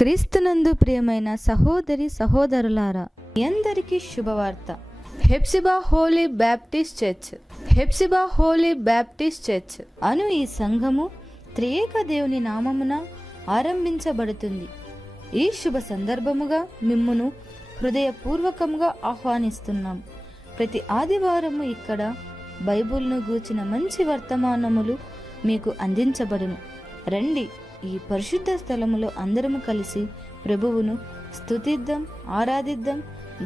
క్రీస్తునందు ప్రియమైన సహోదరి సహోదరులారా, అందరికీ శుభవార్త. Hephzibah holy baptist church, Hephzibah holy baptist church అను ఈ సంఘము త్రియేక దేవుని నామమున ఆరంభించబడుతుంది. ఈ శుభ సందర్భముగా మిమ్మును హృదయపూర్వకంగా ఆహ్వానిస్తున్నాం. ప్రతి ఆదివారము ఇక్కడ బైబిల్ను గూర్చిన మంచి వర్తమానములు మీకు అందించబడును. రండి, ఈ పరిశుద్ధ స్థలములో అందరము కలిసి ప్రభువును స్తుతిద్దాం, ఆరాధిద్దాం,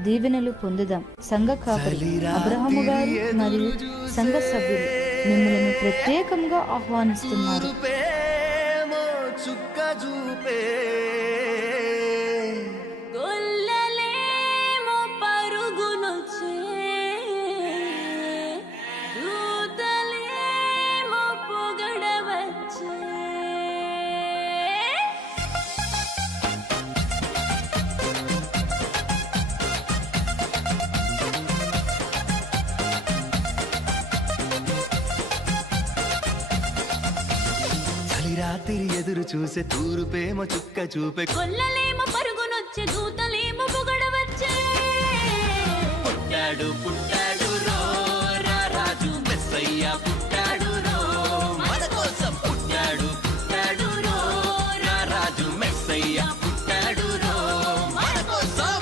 దీవెనలు పొందుదాం. సంఘ కాపరి అబ్రహాము గారు మరియు సంఘ సభ్యులు మిమ్మల్ని ప్రత్యేకంగా ఆహ్వానిస్తున్నారు. రాత్రి ఎదురు చూసే తూరుపేమో చుక్క చూపే, కొల్లలేమో పరుగునొచ్చే దూతలేమో పొగడవచ్చే. పుట్టాడు పుట్టాడు రో రా రాజు మెస్సయ్య పుట్టాడు రో మన కోసం. పుట్టాడు పుట్టాడు రో రా రాజు మెస్సయ్య పుట్టాడు రో మన కోసం.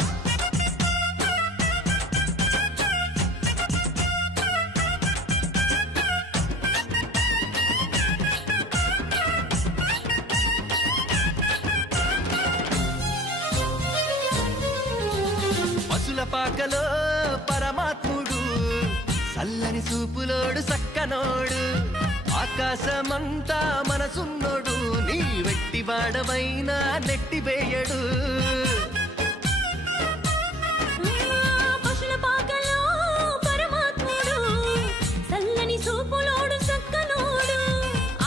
పాకలో పరమాత్ముడు, చల్లని చూపులోడు సక్కనోడు, ఆకాశమంతా మనసున్నోడు, నీ వెట్టి వాడవైనా నెట్టివేయడు. పశుల పాకలో పరమాత్ముడు, చల్లని చూపులోడు సక్కనోడు,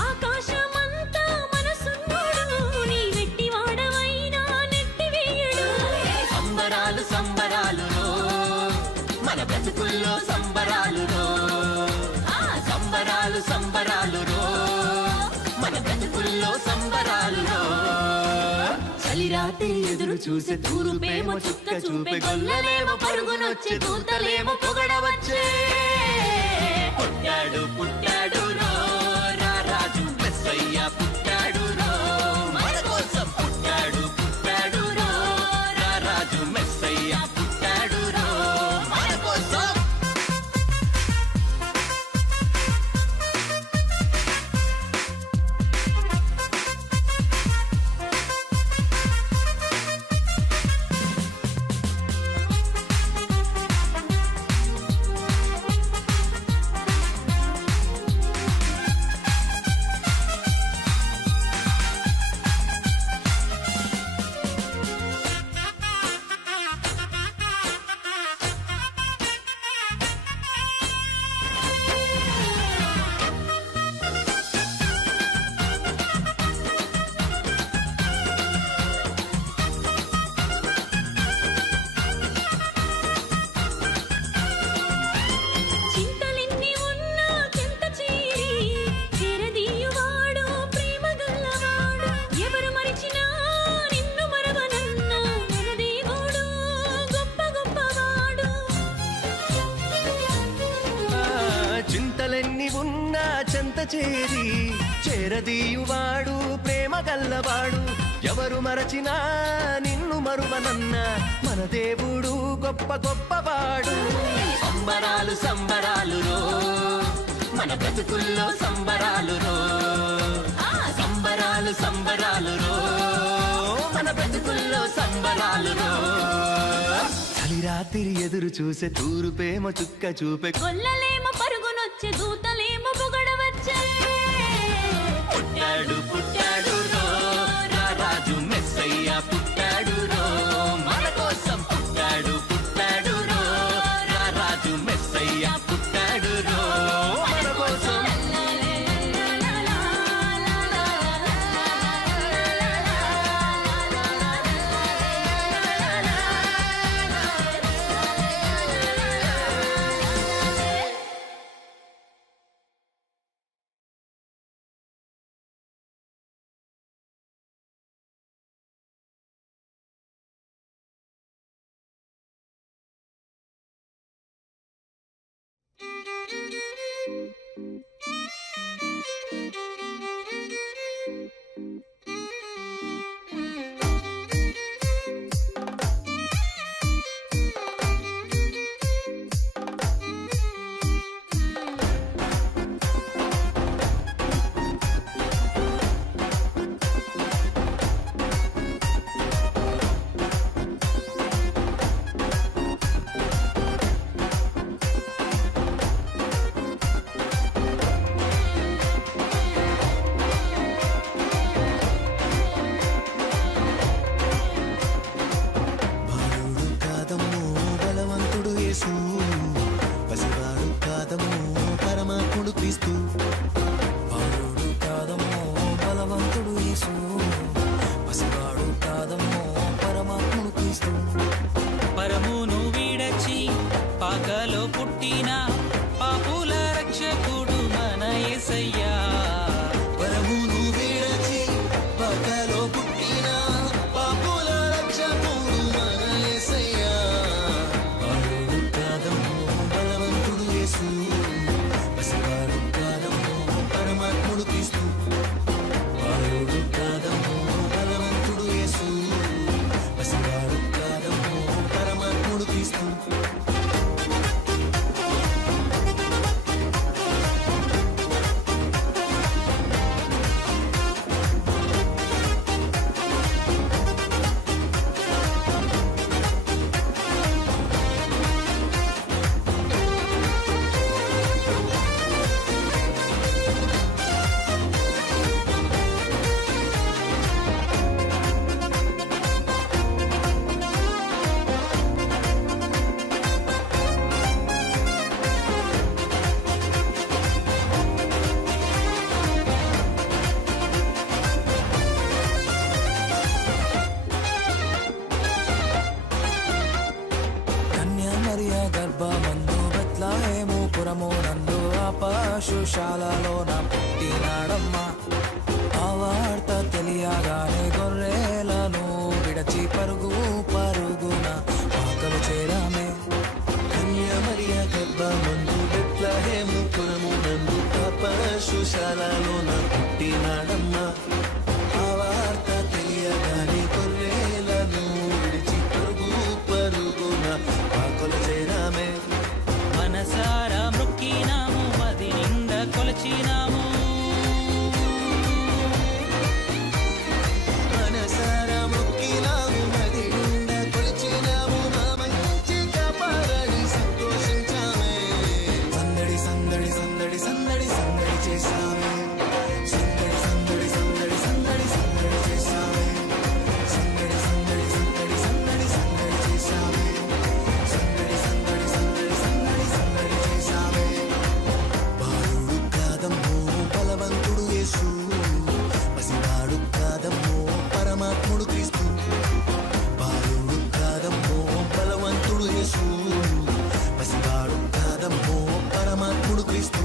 ఆకాశమంతా మనసున్నోడు, నీ వెట్టి వాడవైనా నెట్టివేయడు. సంబరాలు సంబరాలు మన బ్రతుకుల్లో సంబరాలు రో, సంబరాలు సంబరాలు రో మన బ్రతుకుల్లో సంబరాలు రో. చలిరాత్రి ఎదురు చూసే తూరుపేమో చుక్క చూపే, గొల్లలేమో పరుగునొచ్చే దూతలేమో పొగడవచ్చే. పుట్టాడు పుట్టాడు రో రా రాజు మెస్సయ్య పుట్టాడు రో మన కోసం. పుట్టాడు పుట్టాడు రో రా రాజు మెస్సయ్య పుట్టాడు రో మన కోసం. చింతలెన్ని ఉన్నా చెంత చేరి చేరదీయువాడు ప్రేమ గల్లవాడు, ఎవరు మరచినా నిన్ను మరువనన్న మన దేవుడు గొప్ప గొప్పవాడు. సంబరాలు సంబరాలు రో మన బ్రతుకుల్లో సంబరాలు రో, సంబరాలు సంబరాలు రో మన బ్రతుకుల్లో సంబరాలు రో. చలిరాత్రి ఎదురు చూసే తూరుపేమో చుక్క చూపే, కొల్లలేమో పరుగునొచ్చే దూతలేమో పొగడవచ్చే. పుట్టాడు పుట్టాడు రో రా రాజు మెస్సయ్య పుట్టాడు రో మన కోసం. పుట్టాడు పుట్టాడు రో రా రాజు మెస్సయ్య పుట్టాడు రో మన కోసం. పశుశాలలోన పుట్టినాడమ్మా. ఆ వార్త తెలియగానే గొర్రెలను విడచి పరుగు పరుగున ఆకలు చేరామే. కన్యామరియా గర్భమందు బెత్లెహేము పురమునందు ఆ పశుశాలలోన పుట్టినాడమ్మా. ఆ వార్త తెలియగానే గొర్రెలను విడిచి పరుగు పరుగున ఆకలు చేరామే. మనసారా మొక్కినాము, మది నిండా కొలచినాము. మనసారా మొక్కినాము, మది నిండా కొలిచినాము. మా మంచి కాపాడని సంతోషించామే. సందడి సందడి సందడి సందడి సందడి చేశామే. సందడి సందడి సందడి సందడి సందడి చేశామే. సందడి సందడి సందడి సందడి సందడి చేశామే. సందడి సందడి సందడి సందడి సందడి చేశామే. బాలుడు కాదమ్మో బలవంతుడు యేసు, పసివాడు కాదమ్మో పరమాత్ముడు క్రీస్తు. బాలుడు కాదమ్మో బలవంతుడు యేసు, పసివాడు కాదమ్మో పరమాత్ముడు క్రీస్తు.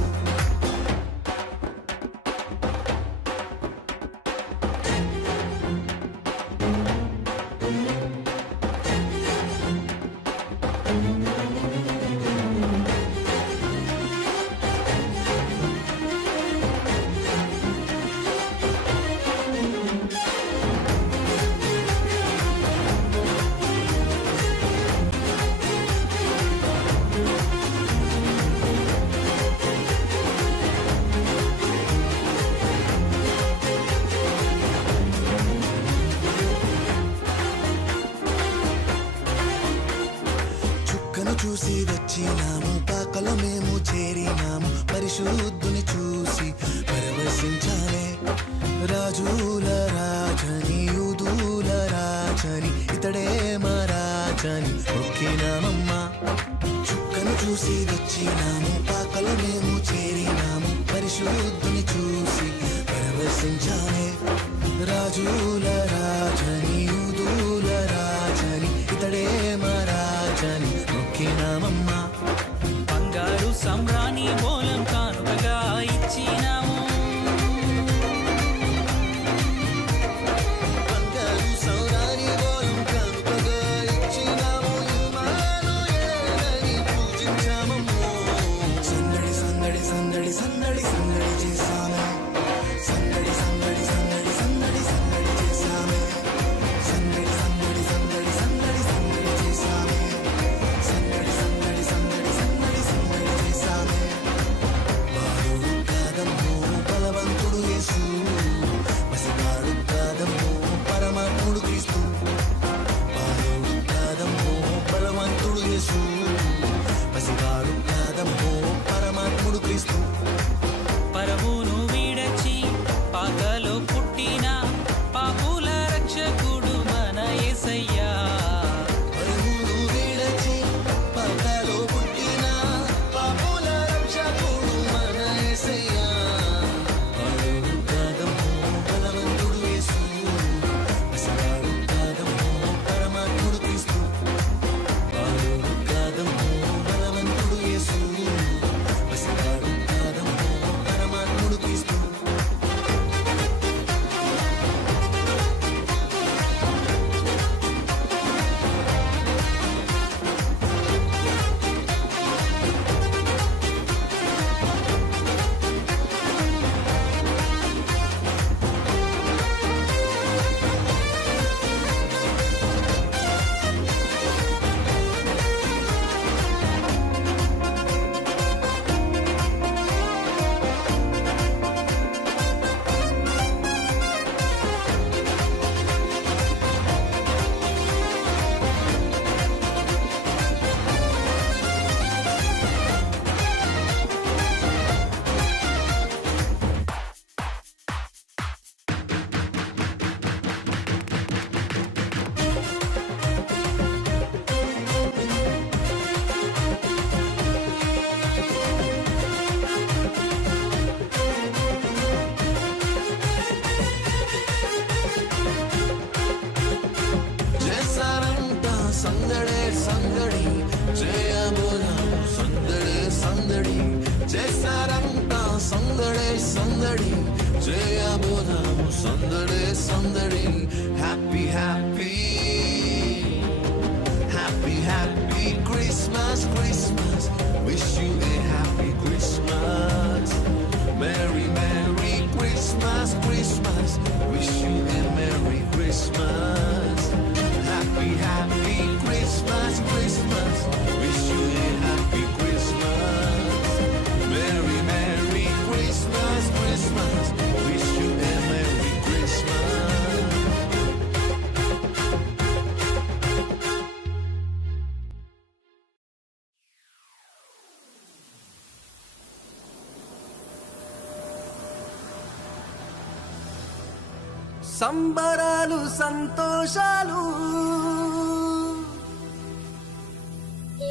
చుక్కను చూసి వచ్చినాము, పాకలో మేము చేరినాము. పరిశుద్ధుని చూసి పరవశించాలే. రాజుల రాజని యూదుల రాజని ఇతడే మా రాజని మొక్కినామమ్మా. చుక్కను చూసి వచ్చినాము, పాకలో మేము చేరినాము. పరిశుద్ధుని చూసి పరవశించాలే. రాజుల రాజని యూదుల రాజని ఇతడే మా రాజని మొక్కినామమ్మా. బంగారు సంబ్రాణి మూలం కానుకగా ఇచ్చినాము. బంగారు సౌరాని బోలం కానుకగా ఇచ్చినాము. ఇమ్మానుయేలని పూజించామమ్మో. సందడి సందడి చేయబోదాము సందడే సందడి happy happy happy happy Christmas Christmas wish you a happy Christmas merry merry Christmas Christmas wish you a merry Christmas happy happy Christmas Christmas wish you a happy Christmas merry merry Christmas Christmas wish you a merry Christmas. సంబరాలు సంతోషాలు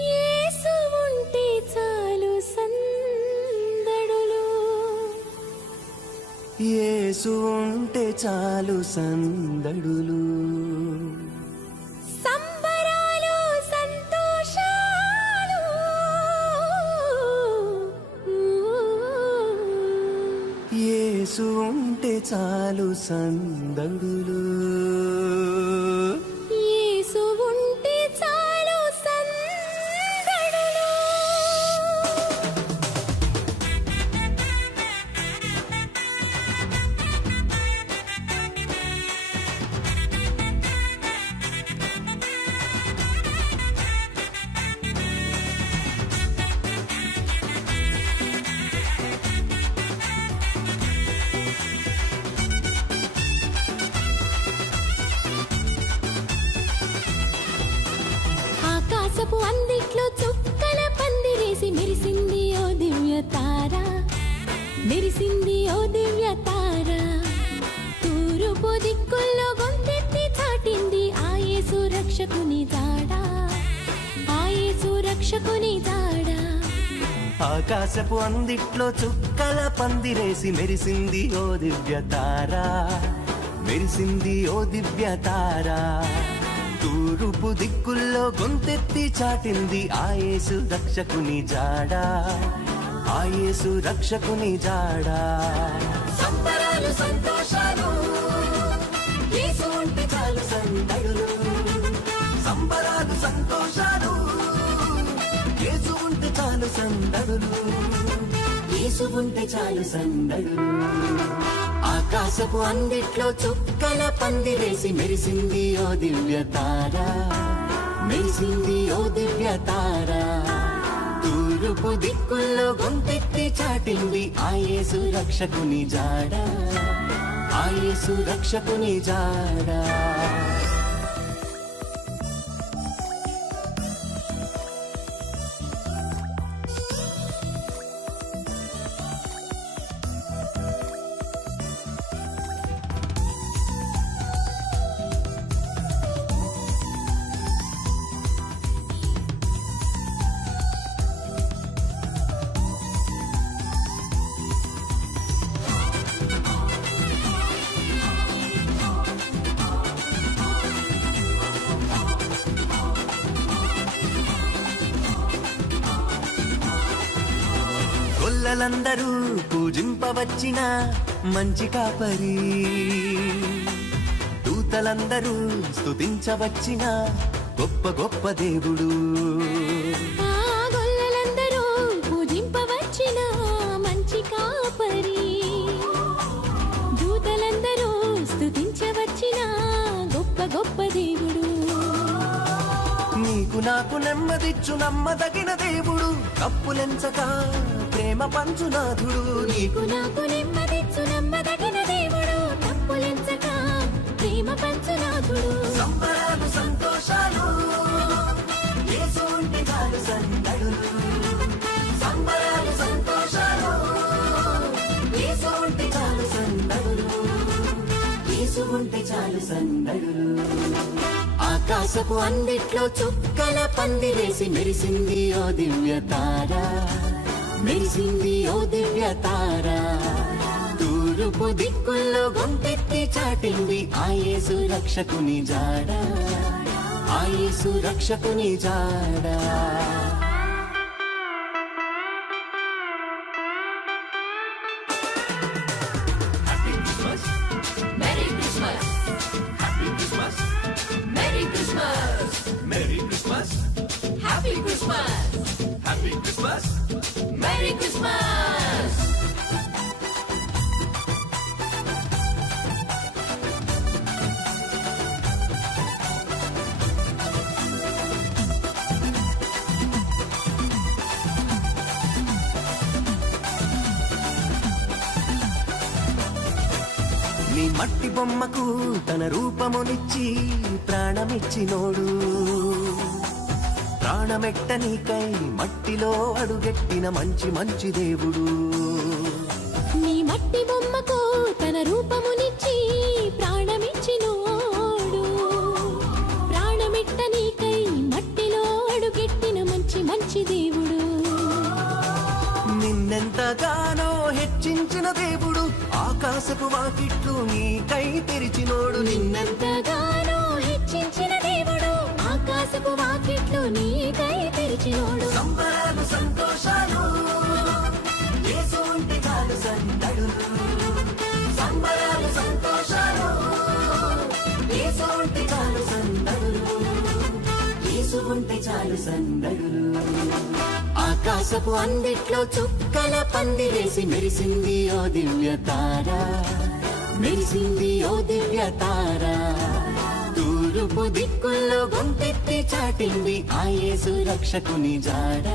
యేసు ఉంటే చాలు సందడులు యేసు ఉంటే చాలు సందడులు సంబరాలు సంతోషాలు యేసు ఉంటే చాలు సందడులు యేసు ఉంటే చాలు సందడులు. ఆకాశపు అందిట్లో చుక్కల పందిరేసి మెరిసింది ఓ దివ్య తార మెరిసింది ఓ దివ్య తార తూర్పు దిక్కుల్లో గొంతెత్తి చాటింది ఆ యేసు రక్షకుని జాడ ఆ యేసు రక్షకుని జాడ ఆకాశపు అందిట్లో చుక్కల పందిరేసి మెరిసింది ఓ దివ్య తార మెరిసింది ఓ దివ్య తార తూర్పు దిక్కుల్లో గొంతెత్తి చాటింది ఆ యేసు రక్షకుని జాడ ఆ యేసు రక్షకుని జాడ సంబరాలు సంతోషాలు యేసు ఉంటే చాలు సందడులు సంబరాలు సంతోషాలు యేసు ఉంటే చాలు సందడులు యేసు ఉంటే చాలు సందడులు ఆకాశపు అందిట్లో చుక్కల పందిరేసి మెరిసింది ఓ దివ్య తార మెరిసింది ఓ దివ్య తార తూర్పు దిక్కుల్లో గొంతెత్తి చాటింది ఆ యేసు రక్షకుని జాడ ఆ యేసు రక్షకుని జాడ గొల్లలందరూ పూజింపవచ్చిన మంచి కాపరి దూతలందరూ స్తుతించవచ్చిన గొప్ప గొప్ప దేవుడు ఆ గొల్లలందరూ పూజింపవచ్చిన మంచి కాపరి దూతలందరూ స్తుతించవచ్చిన గొప్ప గొప్ప దేవుడు నీకు నాకు నెమ్మదిచ్చు నమ్మదగిన దేవుడు తప్పులెంచక ప్రేమ పంచునాథుడు నీకు నాకు నెమ్మదిచ్చు నమ్మదగిన దేవుడు తప్పులెంచక ప్రేమ పంచునాథుడు సంబరాలు సంతోషాలు యేసు ఉంటే చాలు సందడులు సంబరాలు సంతోషాలు యేసు ఉంటే చాలు సందడులు యేసు ఉంటే చాలు సందడులు ఆకాశపు అందిట్లో చుక్కల పందిరేసి మెరిసింది ఓ దివ్య తార మెరిసింది ఓ దివ్య తార తూర్పు దిక్కుల్లో గొంతెత్తి చాటింది ఆ యేసు రక్షకుని జాడ ఆ యేసు రక్షకుని జాడ Christmas happy Christmas merry Christmas. నీ మట్టి బొమ్మకు తన రూపమునిచ్చి ప్రాణమిచ్చినోడు, ప్రాణమెట్ట నీకై మట్టిలో అడుగెట్టిన మంచి మంచి దేవుడు. నీ మట్టి బొమ్మకు తన రూపమునిచ్చి ప్రాణమిచ్చినోడు, ప్రాణమిట్ట నీకై మట్టిలో అడుగెట్టిన మంచి మంచి దేవుడు. నిన్నెంతగానో హెచ్చించిన దేవుడు, ఆకాశపు వాకిట్లు నీకై తెరిచినోడు. నిన్నెంతగానో హెచ్చించిన దేవుడు, ఆకాశపు వాకిట్లు నీకై తెరిచినోడు. సంబరాలు సంతోషాలు యేసు ఉంటే చాలు సందడులు, సంబరాలు సంతోషాలు యేసు ఉంటే చాలు సందడులు, యేసు ఉంటే చాలు సందడులు. ఆకాశపు అందిట్లో చుక్కల పందిరేసి మెరిసింది ఓ దివ్య తార, మెరిసింది ఓ దివ్య తార. తూర్పు దిక్కుల్లో గొంతెత్తి చాటింది ఆ యేసు రక్షకుని జాడ,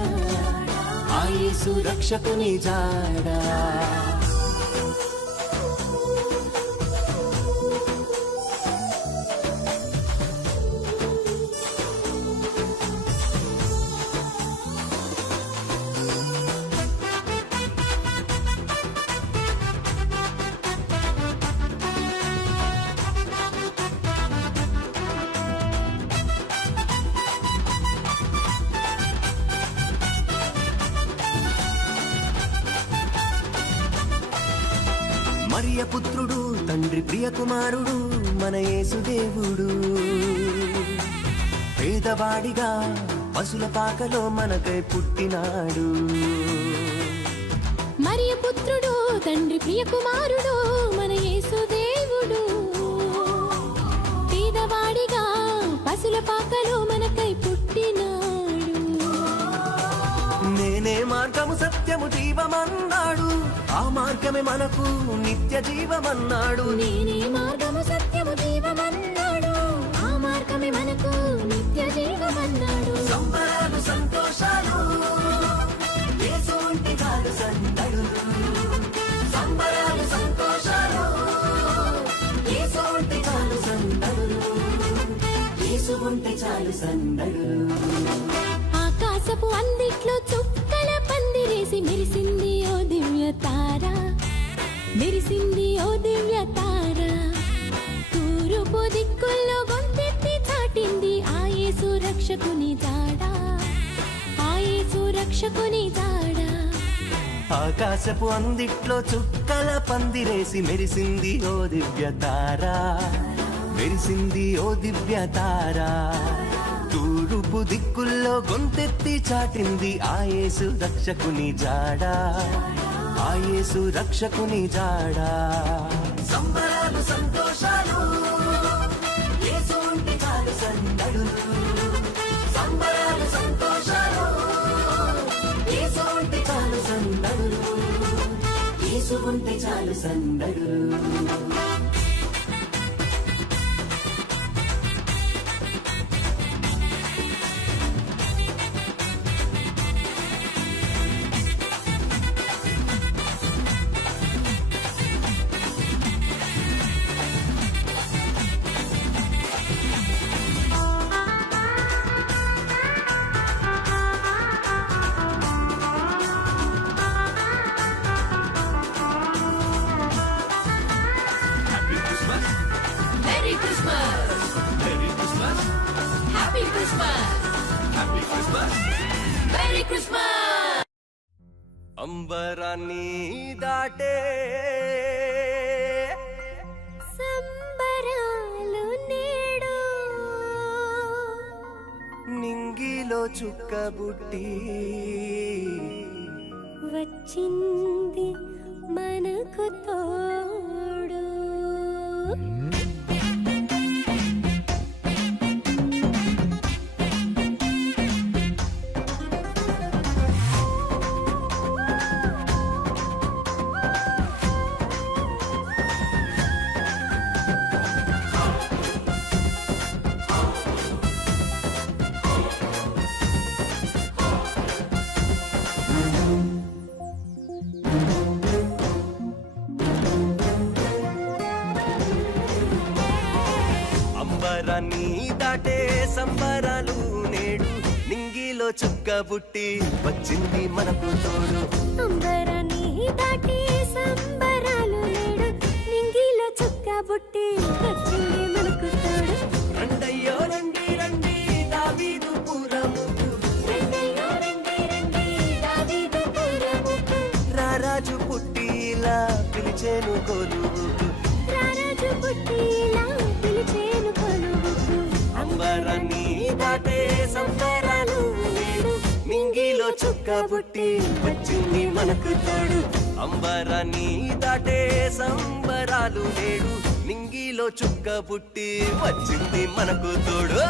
ఆ యేసు రక్షకుని జాడ. మరియ పుత్రుడు తండ్రి ప్రియ కుమారుడు మన యేసు దేవుడు, పేదవాడిగా పశుల పాకలో మనకై పుట్టినాడు. మరియ పుత్రుడు తండ్రి ప్రియ కుమారుడు మన యేసు దేవుడు, పేదవాడిగా పశుల పాకలో మనకై పుట్టినాడు. నేనే మార్గము సత్యము జీవమన్నాడు, ఆ మార్గమే మనకు నిత్య జీవమన్నాడు. నేనే మార్గము సత్యము జీవమన్నాడు, ఆ మార్గమే మనకు నిత్య జీవమన్నాడు. సంబరాలు సంతోషాలు యేసు ఉంటే చాలు సందడులు, సంబరాలు సంతోషాలు యేసు ఉంటే చాలు సందడులు, యేసు ఉంటే చాలు సందడులు. ఆకాశపు అందిట్లో చుక్కల పందిరేసి మెరిసింది ఓ దివ్య తార, మెరిసింది ఓ దివ్య తార. తూర్పు దిక్కుల్లో గొంతెత్తి చాటింది ఆ యేసు రక్షకుని జాడ, ఆ యేసు రక్షకుని జాడ. ఆకాశపు అందిట్లో చుక్కల పందిరేసి మెరిసింది ఓ దివ్య తార, మెరిసింది ఓ దివ్య తార. తూర్పు దిక్కుల్లో గొంతెత్తి చాటింది ఆ యేసు రక్షకుని జాడ, ఆ యేసు రక్షకుని జాడ. సంబరాలు సంతోషాలు యేసు ఉంటే చాలు సందడులు, సంబరాలు సంతోషాలు యేసు ఉంటే చాలు సందడులు, యేసు ఉంటే చాలు సందడులు. అంబరాన్ని దాటే సంబరాలు నేడు నింగిలో చుక్కబుట్టి వచ్చింది మనకు తోడు. సంబరాలు నేడు నింగిలో చుక్క బుట్టి వచ్చింది మనకు తోడు అంబరాన్ని దాటి సంబరాలు నేడు నింగిలో చుక్క బుట్టి వచ్చింది మనకు తోడు రండయ్యో రండి రండి దావీదు పురముకు రండయ్యో రండి రండి దావీదు పురముకు రారాజు పుట్టిలా పిలిచేను కొలువుకు రారాజు పుట్టిలా పిలిచేను కొలువుకు అంబరాన్ని దాటే సంబరాలు నేడు నింగిలో చుక్క బుట్టి వచ్చింది మనకు తోడు అంబరాన్ని దాటే సంబరాలు నేడు నింగిలో చుక్క బుట్టి వచ్చింది మనకు తోడు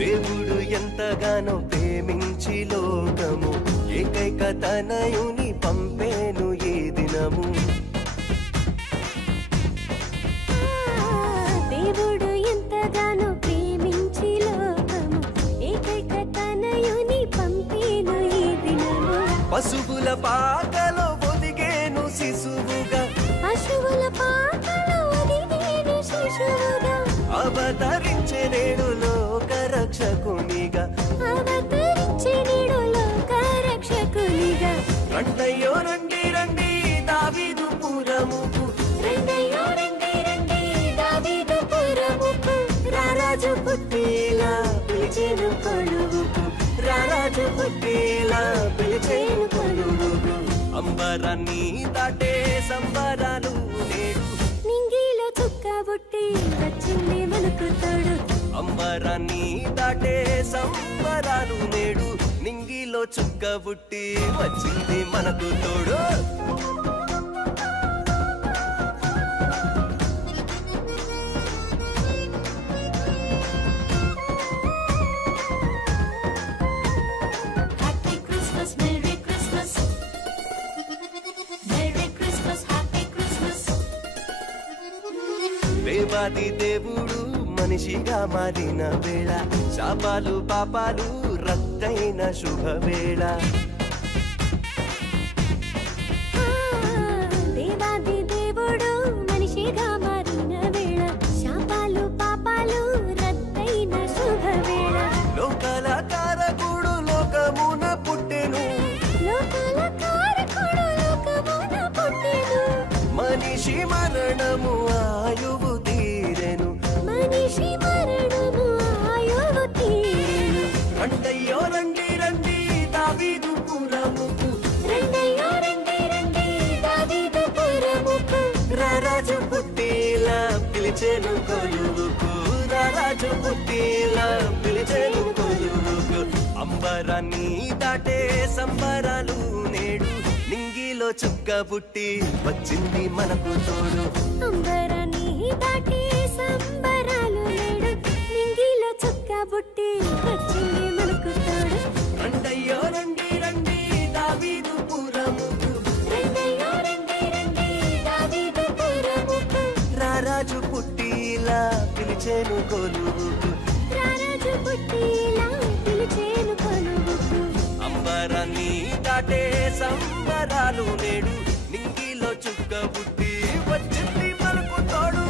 దేవుడు ఎంతగానో ప్రేమించి లోకము ఏకైక తనయుని పంపేను ఈ దినము దేవుడు ఎంతగానో ప్రేమించి లోకము ఏకైక తనయుని పంపేను ఈ దినము పశువుల పాకలో ఒదిగేను శిశువుగా పశువుల పాకలో ఒదిగేను శిశువుగా అవతరించే నేడు లోక రక్షకునిగా అవతరించే నేడు లోక రక్షకునిగా రండయ్యో రండి రండి దావీదు పురముకు రండయ్యో రండి రండి దావీదు పురముకు రారాజు పుట్టిలా పిలిచేను కొలువుకు రారాజు పుట్టిలా పిలిచేను కొలువుకు అంబరాన్ని దాటే సంబరాలు నేడు నింగిలో చుక్క బుట్టి వచ్చింది మనకు తోడు అంబరాన్ని దాటే సంబరాలు నేడు నింగిలో చుక్క బుట్టి వచ్చింది మనకు తోడు happy Christmas merry Christmas merry Christmas happy Christmas దేవాది దేవుడు మనిషిగా మారిన వేళ శాపాలు పాపాలు రద్దయిన శుభవేళ దేవాది దేవుడు మనిషిగా మారిన వేళ శాపాలు పాపాలు రద్దయిన శుభవేళ లోకాల కారకుడు లోకమున పుట్టెను లోకాల కారకుడు లోకమున పుట్టెను మనిషి మరణము ఆయువు తీరెను మనిషి మరణము ఆయువు తీరెను రండయ్యో రండి రండి దావీదు పురముకు రండయ్యో రండి రండి దావీదు పురముకు రారాజు పుట్టిలా పిలిచేను కొలువుకు రారాజు పుట్టిలా పిలిచేను కొలువుకు అంబరాన్ని దాటే సంబరాలు నేడు నింగిలో చుక్క బుట్టి వచ్చింది మనకు తోడు అంబరాన్ని దాటి సంబరాలు నేడు నింగిలో చుక్క బుట్టి వచ్చింది మనకు తోడు రండయ్యో రండి రండి దావీదు పురముకు రండయ్యో రండి రండి దావీదు పురముకు రారాజు పుట్టిలా పిలిచేను కొలువుకు రారాజు పుట్టిలా పిలిచేను కొలువుకు అంబరాన్ని దాటే సంబరాలు నేడు నింగిలో చుక్క బుట్టి వచ్చింది మనకు తోడు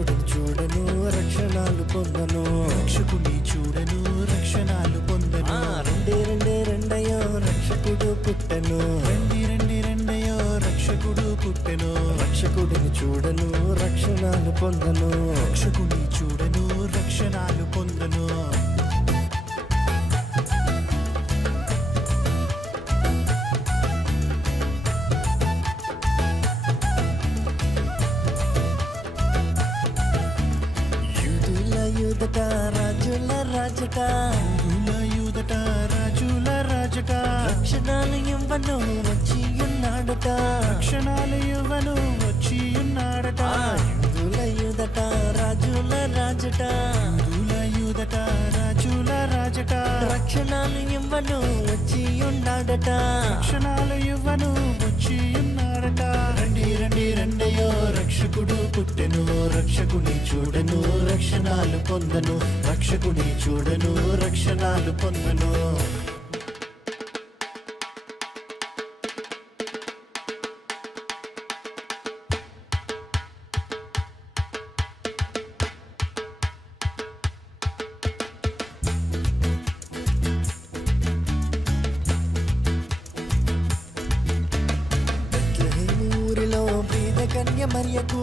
రక్షకుడిని చూడను రక్షణాలు పొందను రక్షకుడిని చూడను రక్షణాలు పొందను రెండే రెండే రెండయో రక్షకుడు పుట్టెను రెండయో రక్షకుడు పుట్టెను రక్షకుడిని చూడను రక్షణాలు పొందను రక్షకుడిని చూడను రక్షణాలు పొందను యూదట రాజుల రాజట యూదట రాజుల రాజట రక్షణాలు ఇవ్వను వచ్చి ఉన్నాడట రక్షణాలు ఇవ్వను వచ్చి ఉన్నాడట యూదట రాజుల రాజట యూదట రాజుల రాజట రక్షణాలు ఇవ్వను వచ్చి ఉన్నాడట రక్షణాలు ఇవ్వను వచ్చి ఉన్నాడట రండి రండి రెండయో రక్షకుడు పుట్టెను రక్షకుని చూడను రక్షణాలు పొందను రక్షకుని చూడను రక్షణాలు పొందను బెత్లెహేములో బీద కన్య మరియకు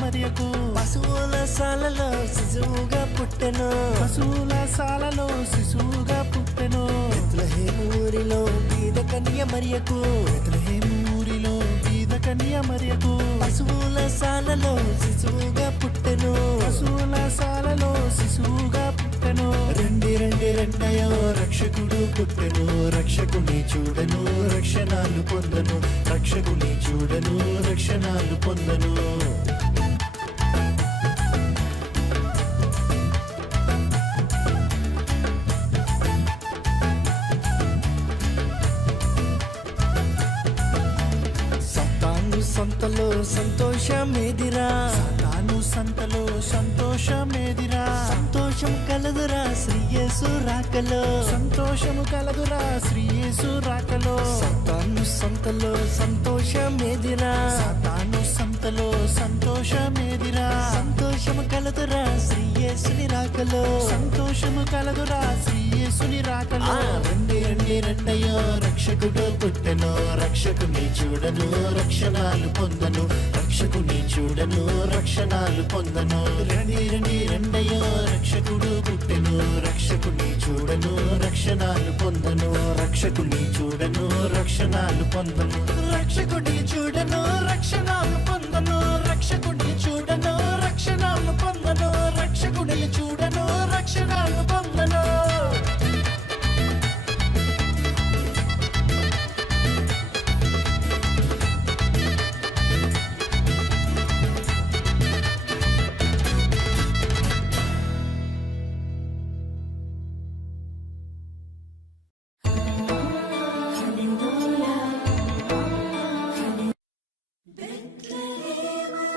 మరియకు పశువుల సాలలో శిశువుగా పుట్టెను పశువుల సాలలో శిశువుగా పుట్టెను బెత్లెహేములో బీద కన్య మరియకు బెత్లెహేములో బీద కన్య మరియకు పశువుల సాలలో శిశువుగా పుట్టెను పశువుల సాలలో శిశువుగా పుట్టెను రండి రండి రెండయో రక్షకుడు పుట్టెను రక్షకుని చూడను రక్షణాలు పొందను రక్షకుని చూడను రక్షణాలు పొందను సంతలో సంతోషమేదిరా సాతాను సంతలో సంతోషమేదిరా సంతోషం కలదురా శ్రీయేసు రాకలో సంతోషము కలదురా శ్రీయేసు రాకలో సాతాను సంతలో సంతోషమేదిరా సాతాను సంతలో సంతోషమేదిరా సంతోషము కలదురా శ్రీయేసుని రాకలో సంతోషము కలదురా శ్రీయేసుని రాకలో రండి రండి రెండయో రక్షకుడు పుట్టెను రక్షకుని చూడను రక్షణాలు పొందను రక్షకుని చూడను రక్షణాలు పొందను రండి రండి రెండయో రక్షకుడు పుట్టెను రక్షకుని చూడను రక్షణాలు పొందను రక్షకుని చూడను రక్షణాలు పొందను రక్షకుని చూడను రక్షణాలు పొందను రక్షకుని చూడను రక్షణాలు పొందను రక్షకుని చూడను రక్షణాలు పొందను Bethlehem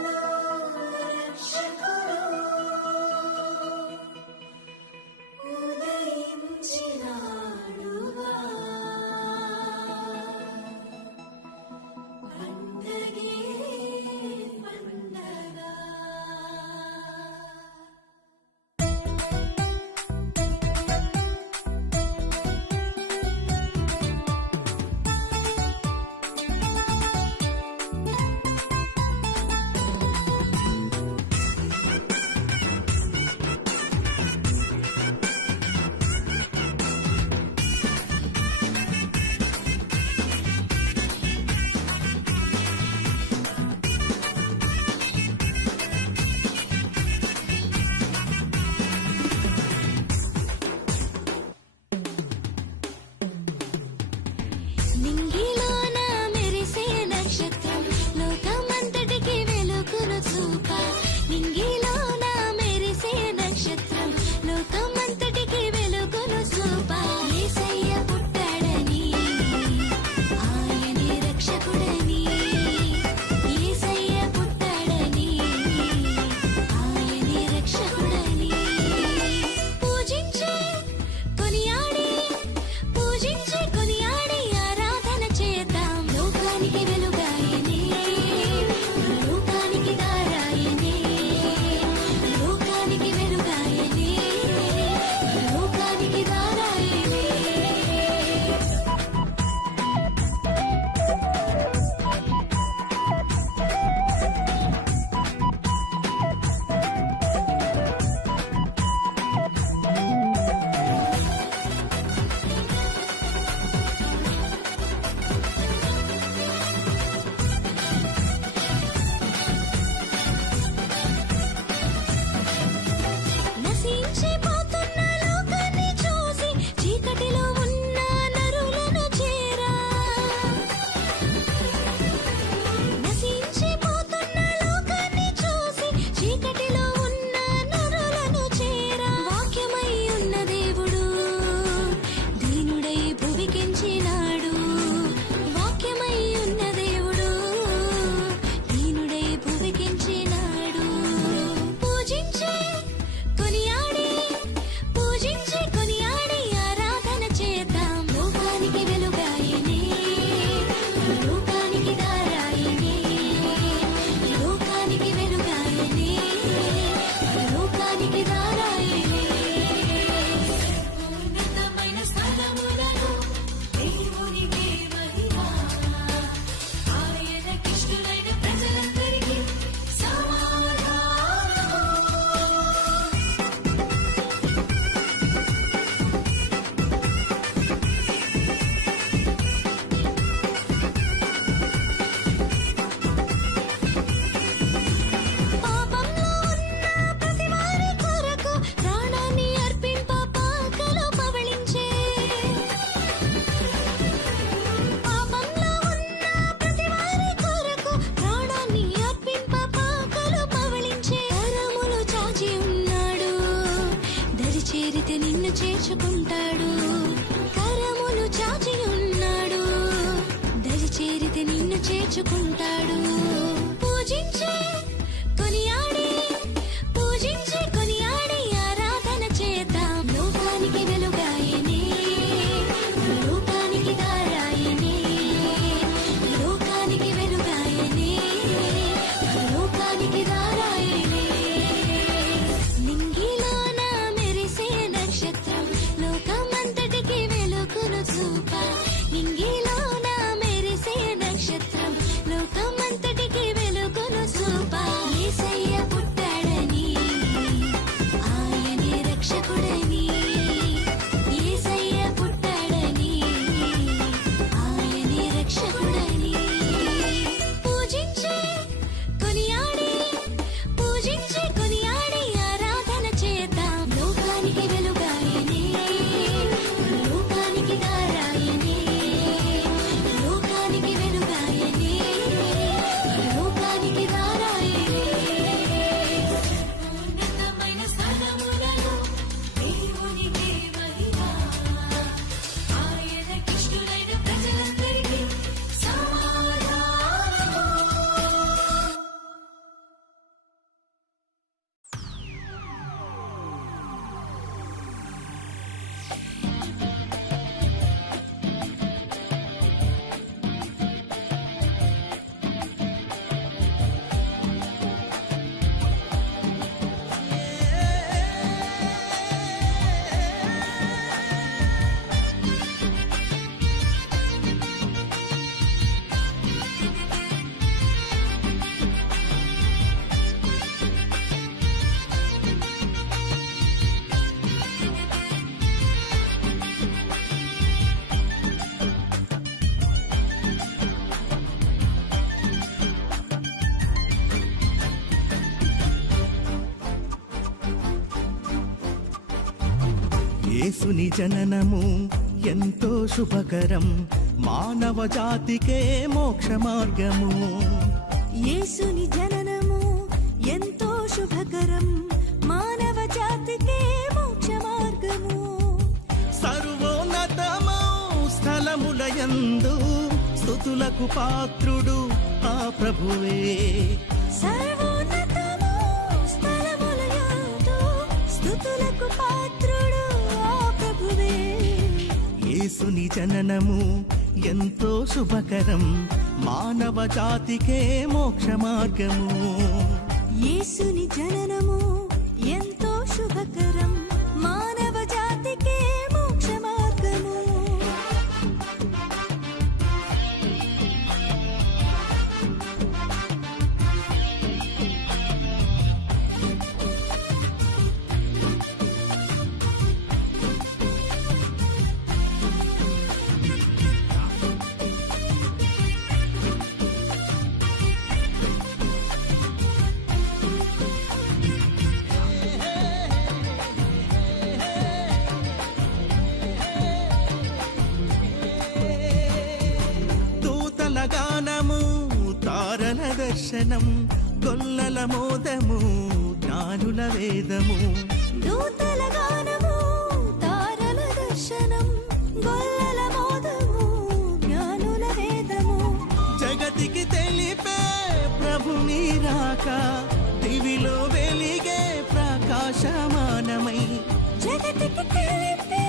యేసుని జననము ఎంతో శుభకరం, మానవ జాతికే మోక్ష మార్గము. యేసుని జననము ఎంతో శుభకరం, మానవ జాతికే మోక్ష మార్గము. సర్వోన్నతమౌ స్థలములయందు స్తుతులకు పాత్రుడు ఆ ప్రభువే. సర్వోన్నతము స్థలములయందు స్తుతులకు పాత్రుడు ఆ ప్రభువే. యేసుని జననము ఎంతో శుభకరం, మానవ జాతికే మోక్ష మార్గము. యేసుని జననము ఎంతో శుభకరం, మానవ జాతికే మోక్ష మార్గము. దూతల గానము, తారల దర్శనం, గొల్లల మోదము, జ్ఞానుల వేదము. దూతల గానము, తారల దర్శనం, గొల్లల మోదము, జ్ఞానుల వేదము. జగతికి తెలిపే ప్రభుని రాక, దివిలో వెలిగే ప్రకాశమానమై. జగతికి తెలిపే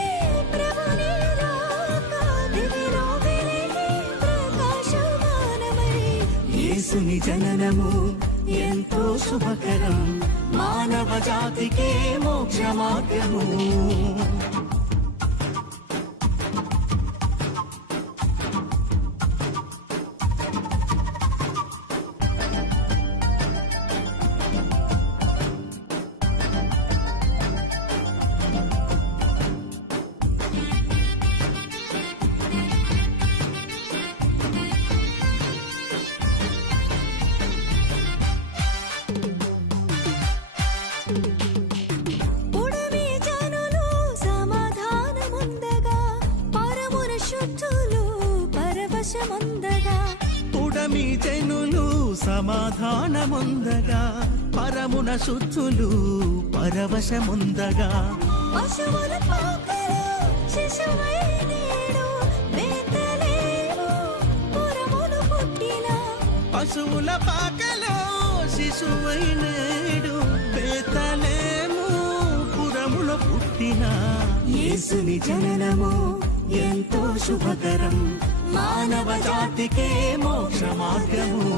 ప్రభుని రాక, దివిలో వెలిగే ప్రకాశమానమై. యేసుని జననము ఎంతో శుభకరం, మానవ జాతికే మోక్ష మార్గము. పుడమి జనులు సమాధానముందగా, పరమున శుద్ధులు పరవశముందగా. పుడమి జనులు సమాధానముందగా, పరమున శుద్ధులు పరవశముందగా. పశువుల పాకలో శిశువై నేడు బేతలేము పురమును పుట్టిన. పశువుల పాకలో శిశువై నేడు బేతలేము పురములో పుట్టిన. యేసుని జననము ఎంతో శుభకరం, మానవ జాతికే మోక్ష మార్గము.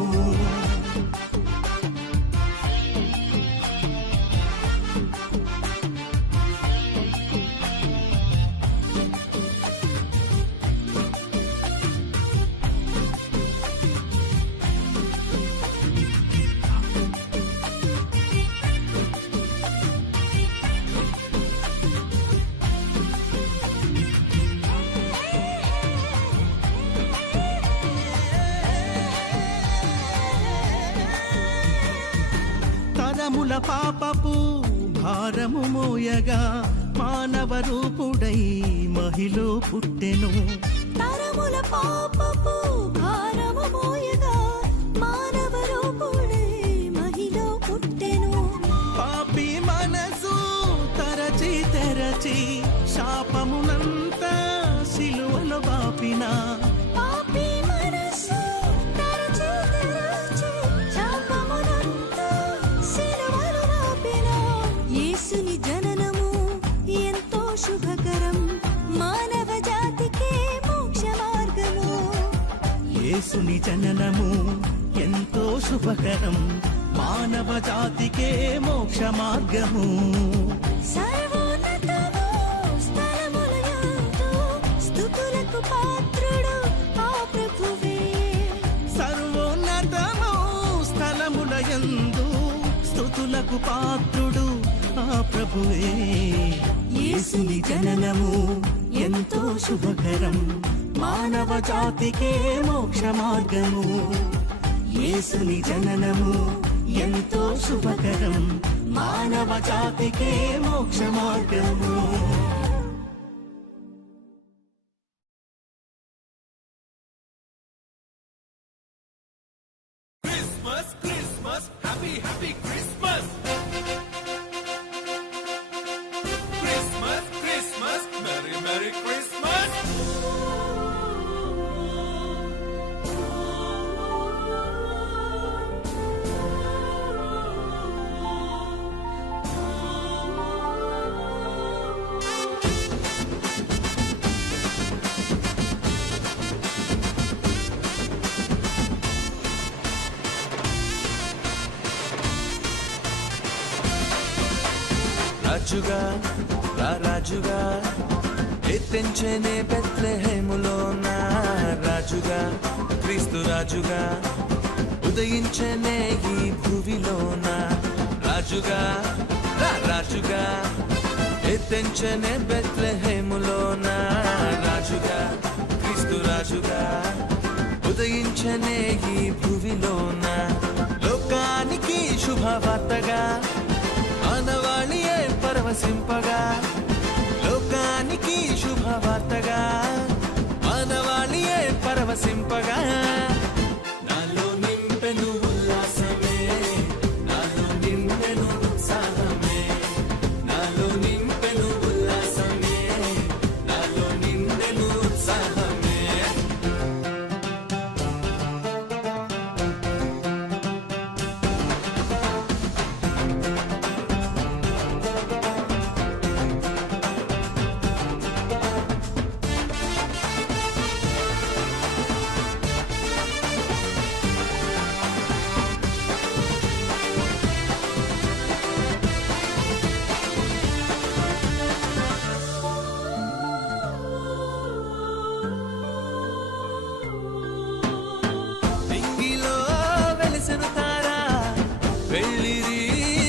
తరముల పాపపు భారము మోయగా, మానవ రూపుడై మహిలో పుట్టెను. తరముల పాపపు భారము మోయగా, మానవ రూపుడై మహిళ పుట్టెను. పాపి మనసు తరచి తెరచి, శాపమునంతా సిలువలో బాపిన. పాపి మనసు తరచి తెరచి, శాపమునంతా సిలువలో నాపిన. యేసుని జననము ఎంతో శుభకరం, మానవ జాతికే మోక్ష మార్గము. యేసుని జననము ఎంతో శుభకరం, మానవ జాతికే మోక్ష మార్గము. సర్వోన్నతము స్థలములయందు స్తుతులకు పాత్రుడు ఆ ప్రభువే. సర్వోన్నతము స్థలములయందు స్తుతులకు పాత్రుడు ఆ ప్రభువే. యేసుని జననము ఎంతో శుభకరం, మానవ జాతికే మోక్ష మార్గము. యేసుని జననము ఎంతో శుభకరం, మానవ జాతికే మోక్ష మార్గము. రాజుగా రాజుగా ఎత్తెంచెనే బెత్లెహేములోన రాజుగా క్రీస్తు రాజుగా ఉదయించెనే ఈ భువిలోన రాజుగా రాజుగా ఎత్తెంచెనే బెత్లెహేములోన రాజుగా క్రీస్తు రాజుగా ఉదయించెనే ఈ భువిలోన లోకానికి శుభవార్తగా మానవాళియే పరవశింపగా లోకానికి శుభవార్తగా మానవాళియే పరవశింపగా నాలో నింపెను ఉల్లాసమే నాలో నింపెను ఉత్సాహమే నాలో నింపెను ఉల్లాసమే నాలో నింపెను ఉత్సాహమే నింగిలో వెలిసెను తారా వెళ్ళిరి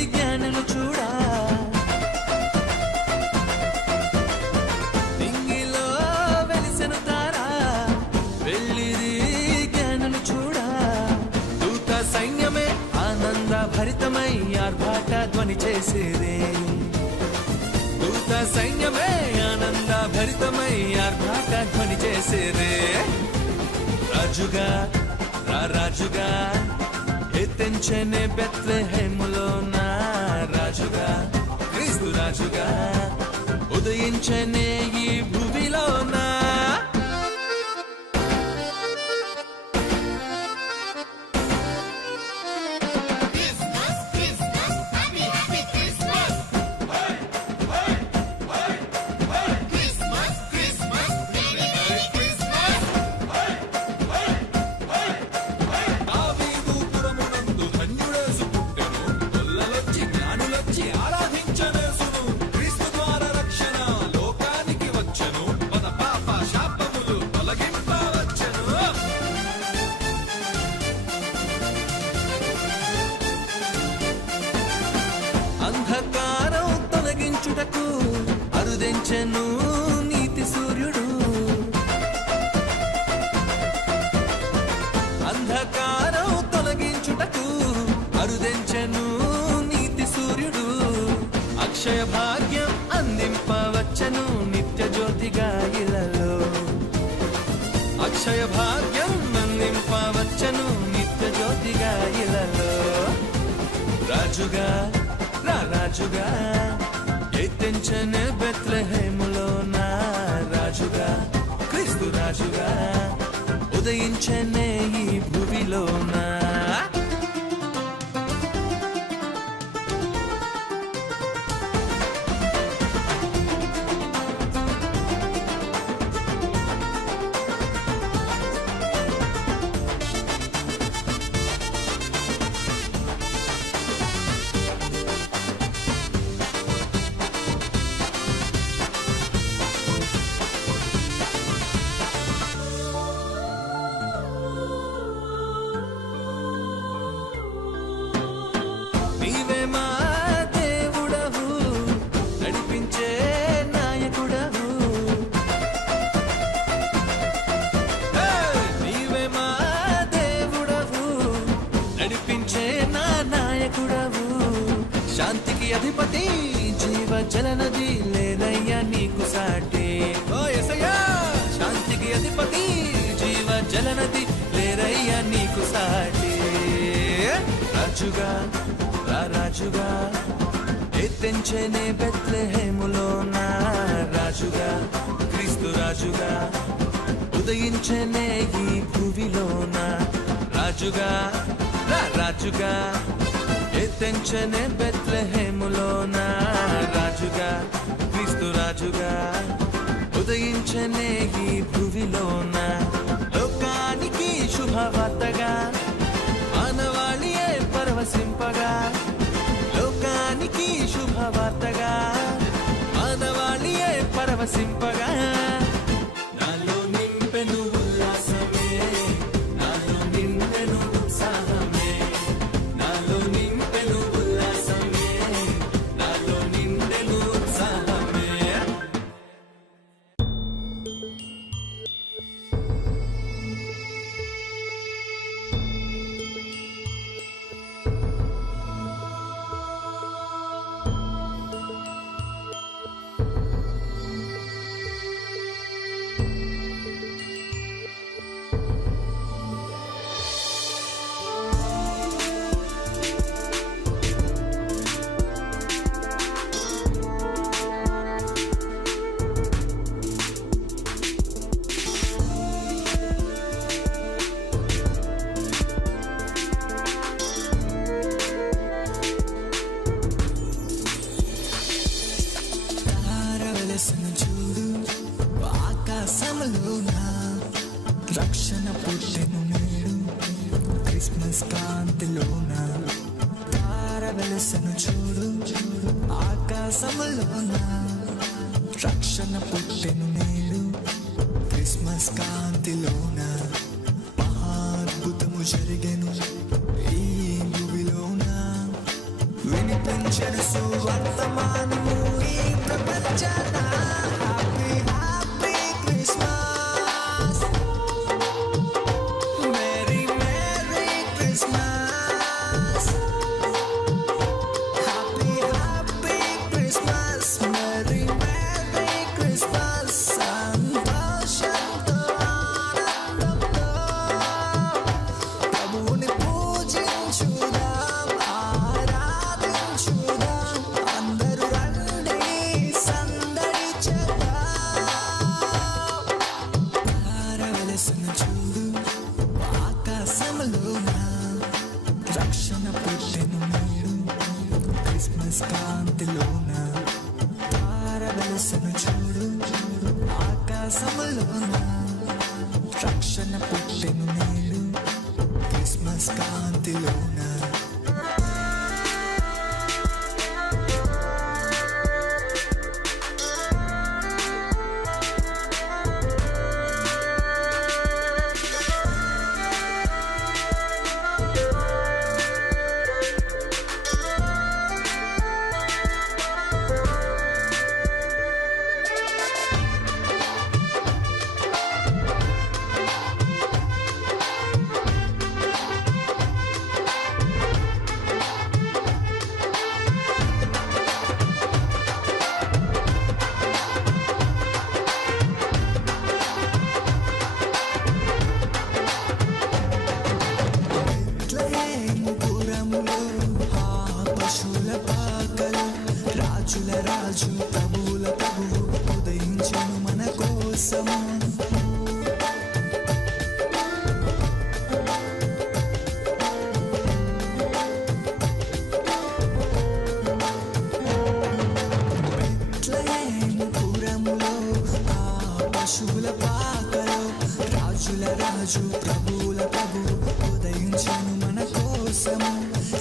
జ్ఞానులు చూడా నింగిలో వెలిసెను తారా వెళ్ళిరి జ్ఞానులు చూడా దూత సైన్యమే ఆనంద భరితమై ఆర్భాట ధ్వని చేసేదే దూత సైన్యమే ఆనంద భరితమై ఆర్భాట ధ్వని చేసేదే రాజుగా రాజుగా ఎత్తెంచెనే బెత్లెహేములోన రాజుగా క్రీస్తు రాజుగా ఉదయించెనే ఈ భూమిలోన అంధకారం తొలగించుటకు అరుదెంచెను నీతి సూర్యుడు అంధకారం తొలగించుటకు అరుదెంచెను నీతి సూర్యుడు అక్షయ భాగ్యం అందింపవచ్చను నిత్య జ్యోతిగా ఇలలో అక్షయ భాగ్యం అందింపవచ్చను నిత్య జ్యోతిగా ఇలలో రాజుగా రాజుగా ఎత్తెంచెనే బెత్లెహేములోన రాజుగా క్రీస్తు రాజుగా ఉదయించెనే ఈ భూమిలోన నీవే మా దేవుడవు నడిపించే నాయకుడవు నీవే మా దేవుడవు నడిపించే నా నాయకుడవు శాంతికి అధిపతి జీవ జలనది లేదయ్యా నీకు సాటి ఓ యేసయ్యా శాంతికి అధిపతి జీవ జలనది లేరయ్యా నీకు సాటి రాజుగా రాజుగా ఎత్తెంచెనే బెత్లెహేములోన రాజుగా క్రీస్తు రాజుగా ఉదయించెనే ఈ భూమిలోన రాజుగా రాజుగా ఎత్తెంచెనే బెత్లెహేములోన రాజుగా క్రీస్తు రాజుగా ఉదయించెనే ఈ భూమిలోన లోకానికి శుభవార్తగా మానవాళియే పరవశింపగా లోకానికి శుభవార్తగా వెలసను చూడు ఆకాశములోన రక్షణ పుట్టెను నేడు క్రిస్మస్ కాంతిలోన మహాద్భుతము జరిగెను ఈ భూమిలోన వినిపించెను సువర్తమానము ఈ ప్రపంచాన happy happy Christmas merry merry Christmas happy happy Christmas merry merry Christmas సంతోషంతో ఆనందంతో ప్రభువుని పూజించుదాం ఆరాధించుదాం అందరూ రండి సందడి చేద్దాం తారవలసను చూడు ఆకాశంలోన రక్షణ పుట్టెను నేడు క్రిస్మస్ కాంతిలోన తారవలసను చూడు ఆకాశంలోన రక్షణ పుట్టెను నేడు క్రిస్మస్ కాంతిలోన పురములో ఆ పశువుల పాకలు రాజుల రాజు ప్రభువుల ప్రభువు ఉదయించెను మన కోసము పురములో ఆ పశువుల పాకలు రాజుల రాజు ప్రభువుల ప్రభువు ఉదయించెను మన కోసము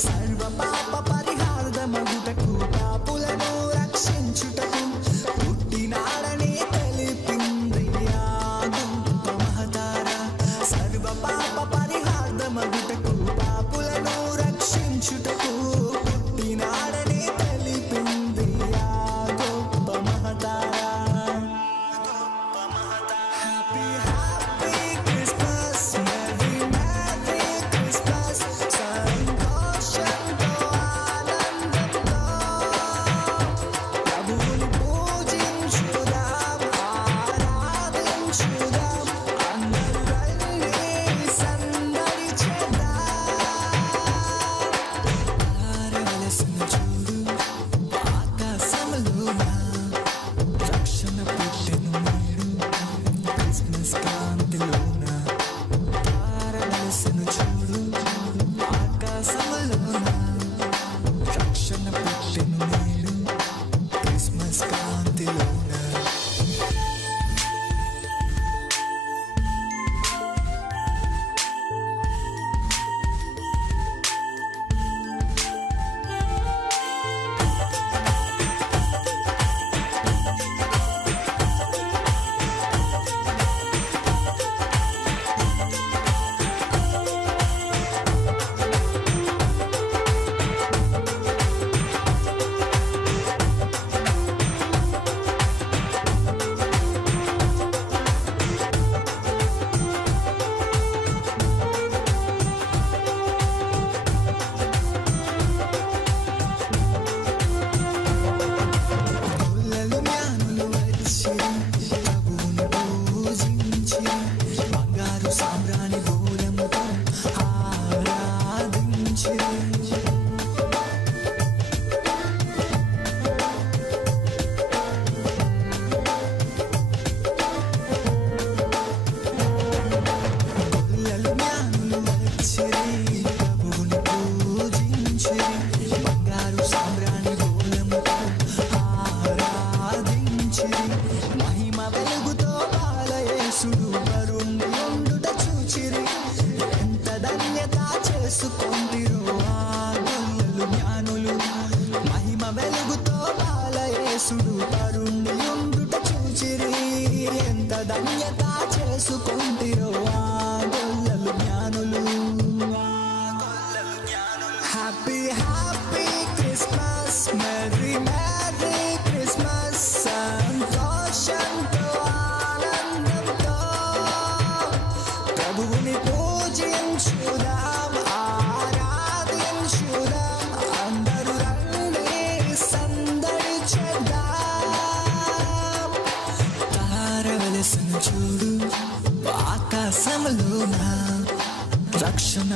సర్వ పాప పరిహారమగుటకు పాపులను రక్షించుటకు పుట్టినాడని తెలిపింది ఆ గొప్ప మహతార సర్వ పాప పరిహారమగుటకు పాపులను రక్షించుటకు పుట్టినాడని తెలిపింది ఆ గొప్ప మహతార happy happy Christmas merry merry Christmas సంతోషంతో ఆనందంతో ప్రభువుని పూజించుదాం ఆరాధించుదాం అందరూ రండి సందడి చేద్దాం తారవలసను చూడు ఆకాశంలోన రక్షణ పుట్టెను నేడు క్రిస్మస్ కాంతిలోన తారవలసను చూడు ఆకాశంలోన రక్షణ పుట్టెను నేడు క్రిస్మస్ కాంతిలోన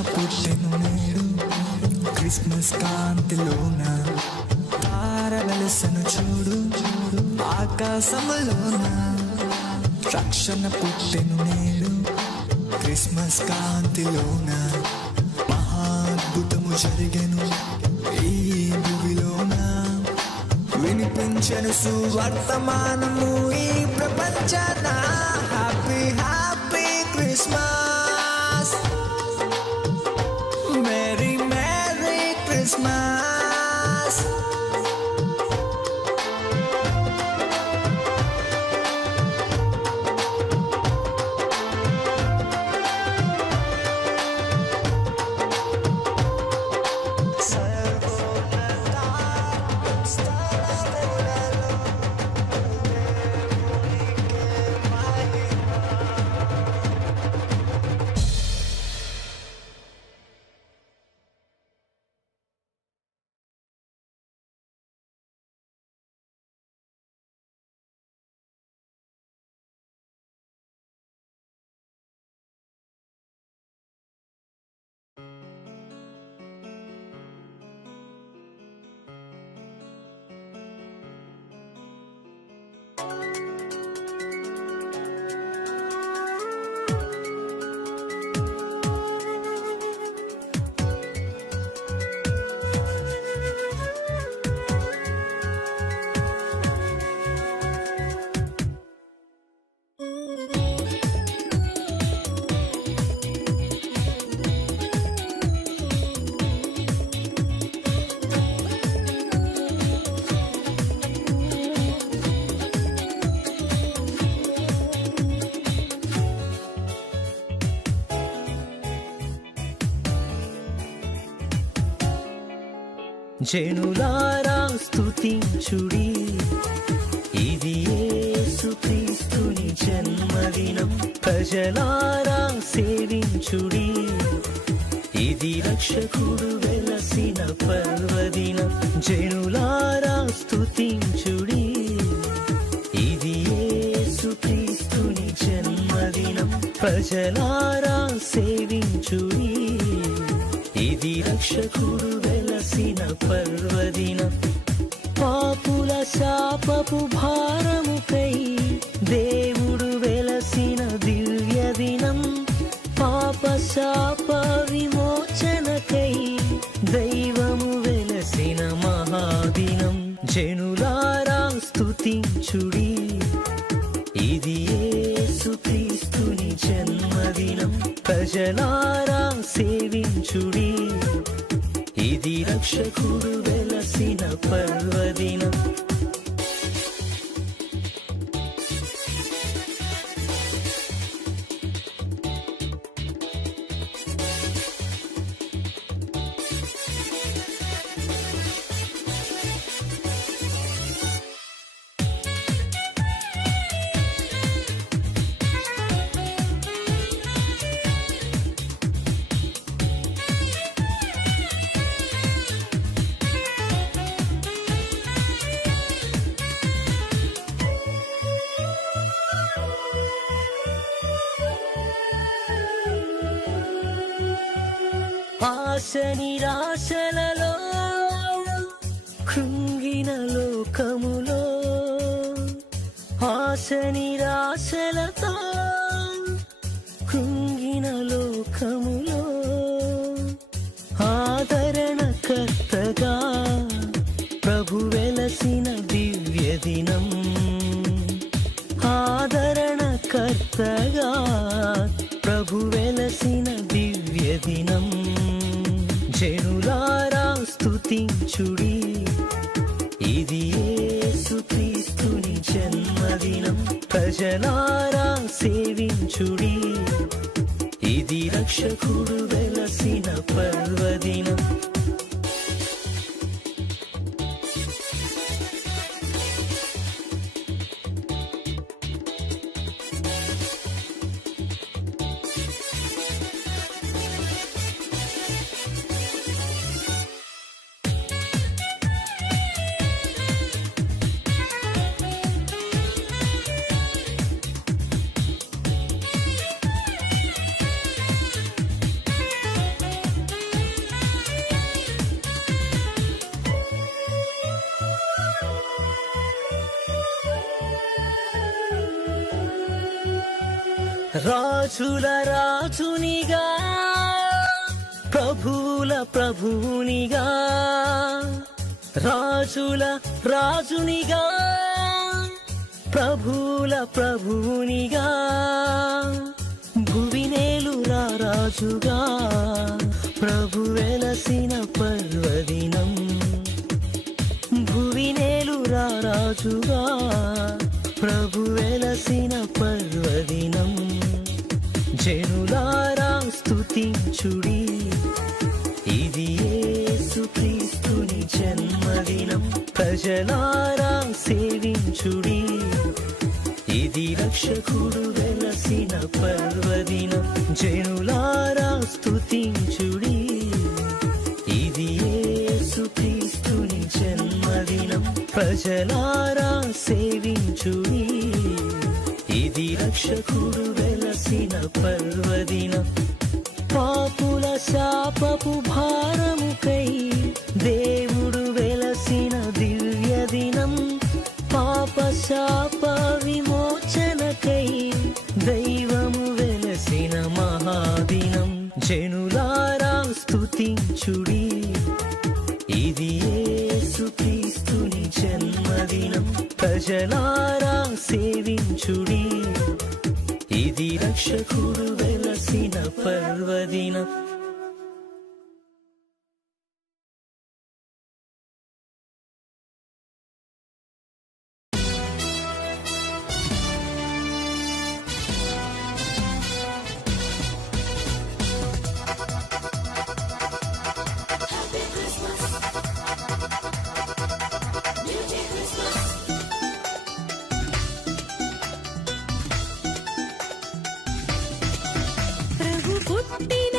పుట్టెను నేడు క్రిస్మస్ కాంతిలోన తారవలసను చూడు ఆకాశములోన రక్షణ పుట్టెను నేడు క్రిస్మస్ కాంతిలోన మహాద్భుతము జరిగెను ఈ భూమిలోన వినిపించెను సువర్తమానము ఈ ప్రపంచాన happy happy Christmas merry merry Christmas జనులారా స్తుతించుడి, ఇది యేసుక్రీస్తుని జన్మదినం. ప్రజలారా సేవించుడి, ఇది రక్షకుడు వెలసిన పర్వదినం. జనులారా స్తుతించుడి, ఇది యేసుక్రీస్తుని జన్మదినం. ప్రజలారా సేవించుడి, ఇది రక్షకుడు వెలసిన పర్వదినం. పాపుల శాపపు భారముకై దేవుడు వెలసిన దివ్య దినం. పాప శాప విమోచనకై దైవము వెలసిన మహాదినం. జనులారా స్తుతించుడి, ఇది యేసుక్రీస్తుని జన్మదినం. ప్రజలారా సేవించుడి, ఇది రక్షకుడు వెలసిన పర్వదినం. ఆశ నిరాశలలో కృంగిన లోకములో, ఆశ నిరాశలతో కృంగిన లోకములో ఆదరణకర్తగా ప్రభు వెలసిన దివ్య దినం. ఆదరణకర్తగా ప్రభు వెలసిన దివ్య దినం. జనులారా స్తుతించుడి, ఇది యేసుక్రీస్తుని జన్మదినం. ప్రజలారా సేవించుడి, ఇది రక్షకుడు వెలసిన పర్వదినం. రాజుల రాజునిగా ప్రభువుల ప్రభువునిగా రాజుల రాజునిగా ప్రభువుల ప్రభువునిగా భువినేలురా రాజుగా ప్రభు వెలసిన పర్వదినం భువినేలురా రాజుగా ప్రభు వెలసిన పర్వదినం జనులారా స్తుతించుడి ఇది యేసుక్రీస్తుని జన్మదినం ప్రజలారా సేవించుడి ఇది రక్షకుడు వెలసిన పర్వదినం జనులారా స్తుతించుడి ఇది యేసుక్రీస్తుని జన్మదినం ప్రజలారా సేవించుడి ఇది రక్షకుడు వెలసిన పర్వదినం పాపుల శాపపు భారముకై దేవుడు వెలసిన దివ్య దినం పాప శాప విమోచనకై దైవము వెలసిన మహాదినం జనులారా స్తుతించుడి ఇది యేసుక్రీస్తుని జన్మదినం ప్రజలారా సేవించుడి ఇది రక్షకుడు వెలసిన పర్వదినం ప్రభు పుట్టిన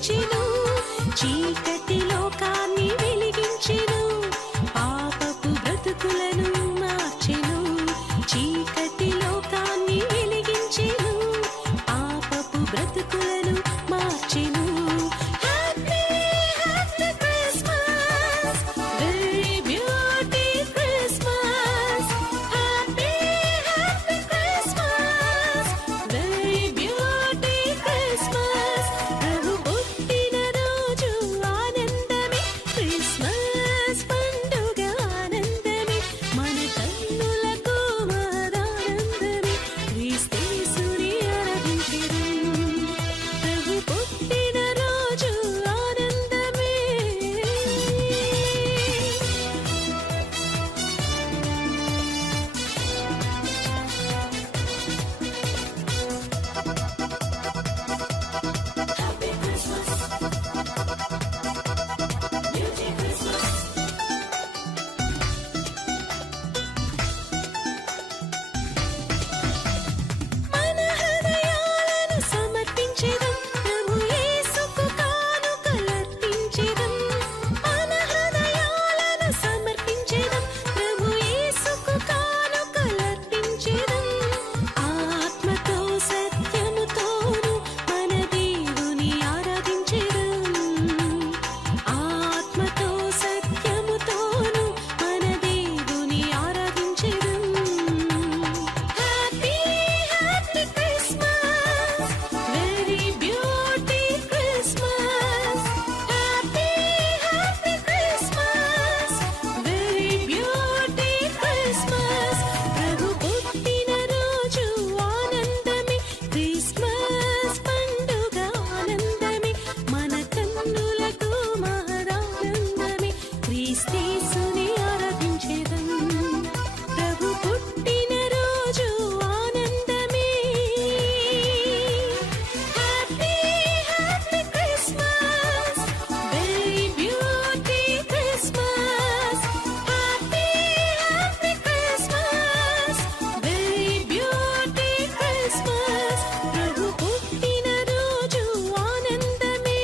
రక్షించెను, చీకటి లోకాన్ని వెలిగించెను, పాపపు బ్రతుకులను మార్చెను, చీకటి లోకాన్ని వెలిగించెను, పాపపు బ్రతుకులను మార్చెను. Happy happy Christmas, very beauty Christmas, happy happy Christmas, very beauty Christmas. ప్రభు పుట్టిన రోజు ఆనందమే, క్రిస్మస్ పండుగ ఆనందమే, మన కన్నులకు మహదానందమే, క్రీస్తేసుని ఆరాధించెదం. ప్రభు పుట్టిన రోజు ఆనందమే. మన హృదయాలను సమర్పించెదం, ప్రభు యేసుకు కానుకలర్పించెదం. మన హృదయాలను సమర్పించెదం, ప్రభు యేసుకు కానుకలర్పించెదం. ఆత్మతో సత్యముతోను మన దేవుని ఆరాధించెదం, ఆత్మతో సత్యముతోను మన దేవుని ఆరాధించెదం. Happy happy Christmas, very beauty Christmas, happy happy Christmas, very beauty Christmas. ప్రభు పుట్టిన రోజు ఆనందమే, క్రిస్మస్ పండుగ ఆనందమే, మన కన్నులకు మహదానందమే, క్రీస్తేసుని ఆరాధించెదం. ప్రభు పుట్టిన రోజు ఆనందమే. Happy happy Christmas, very beauty Christmas, happy happy Christmas, very beauty Christmas. ప్రభు పుట్టిన రోజు ఆనందమే.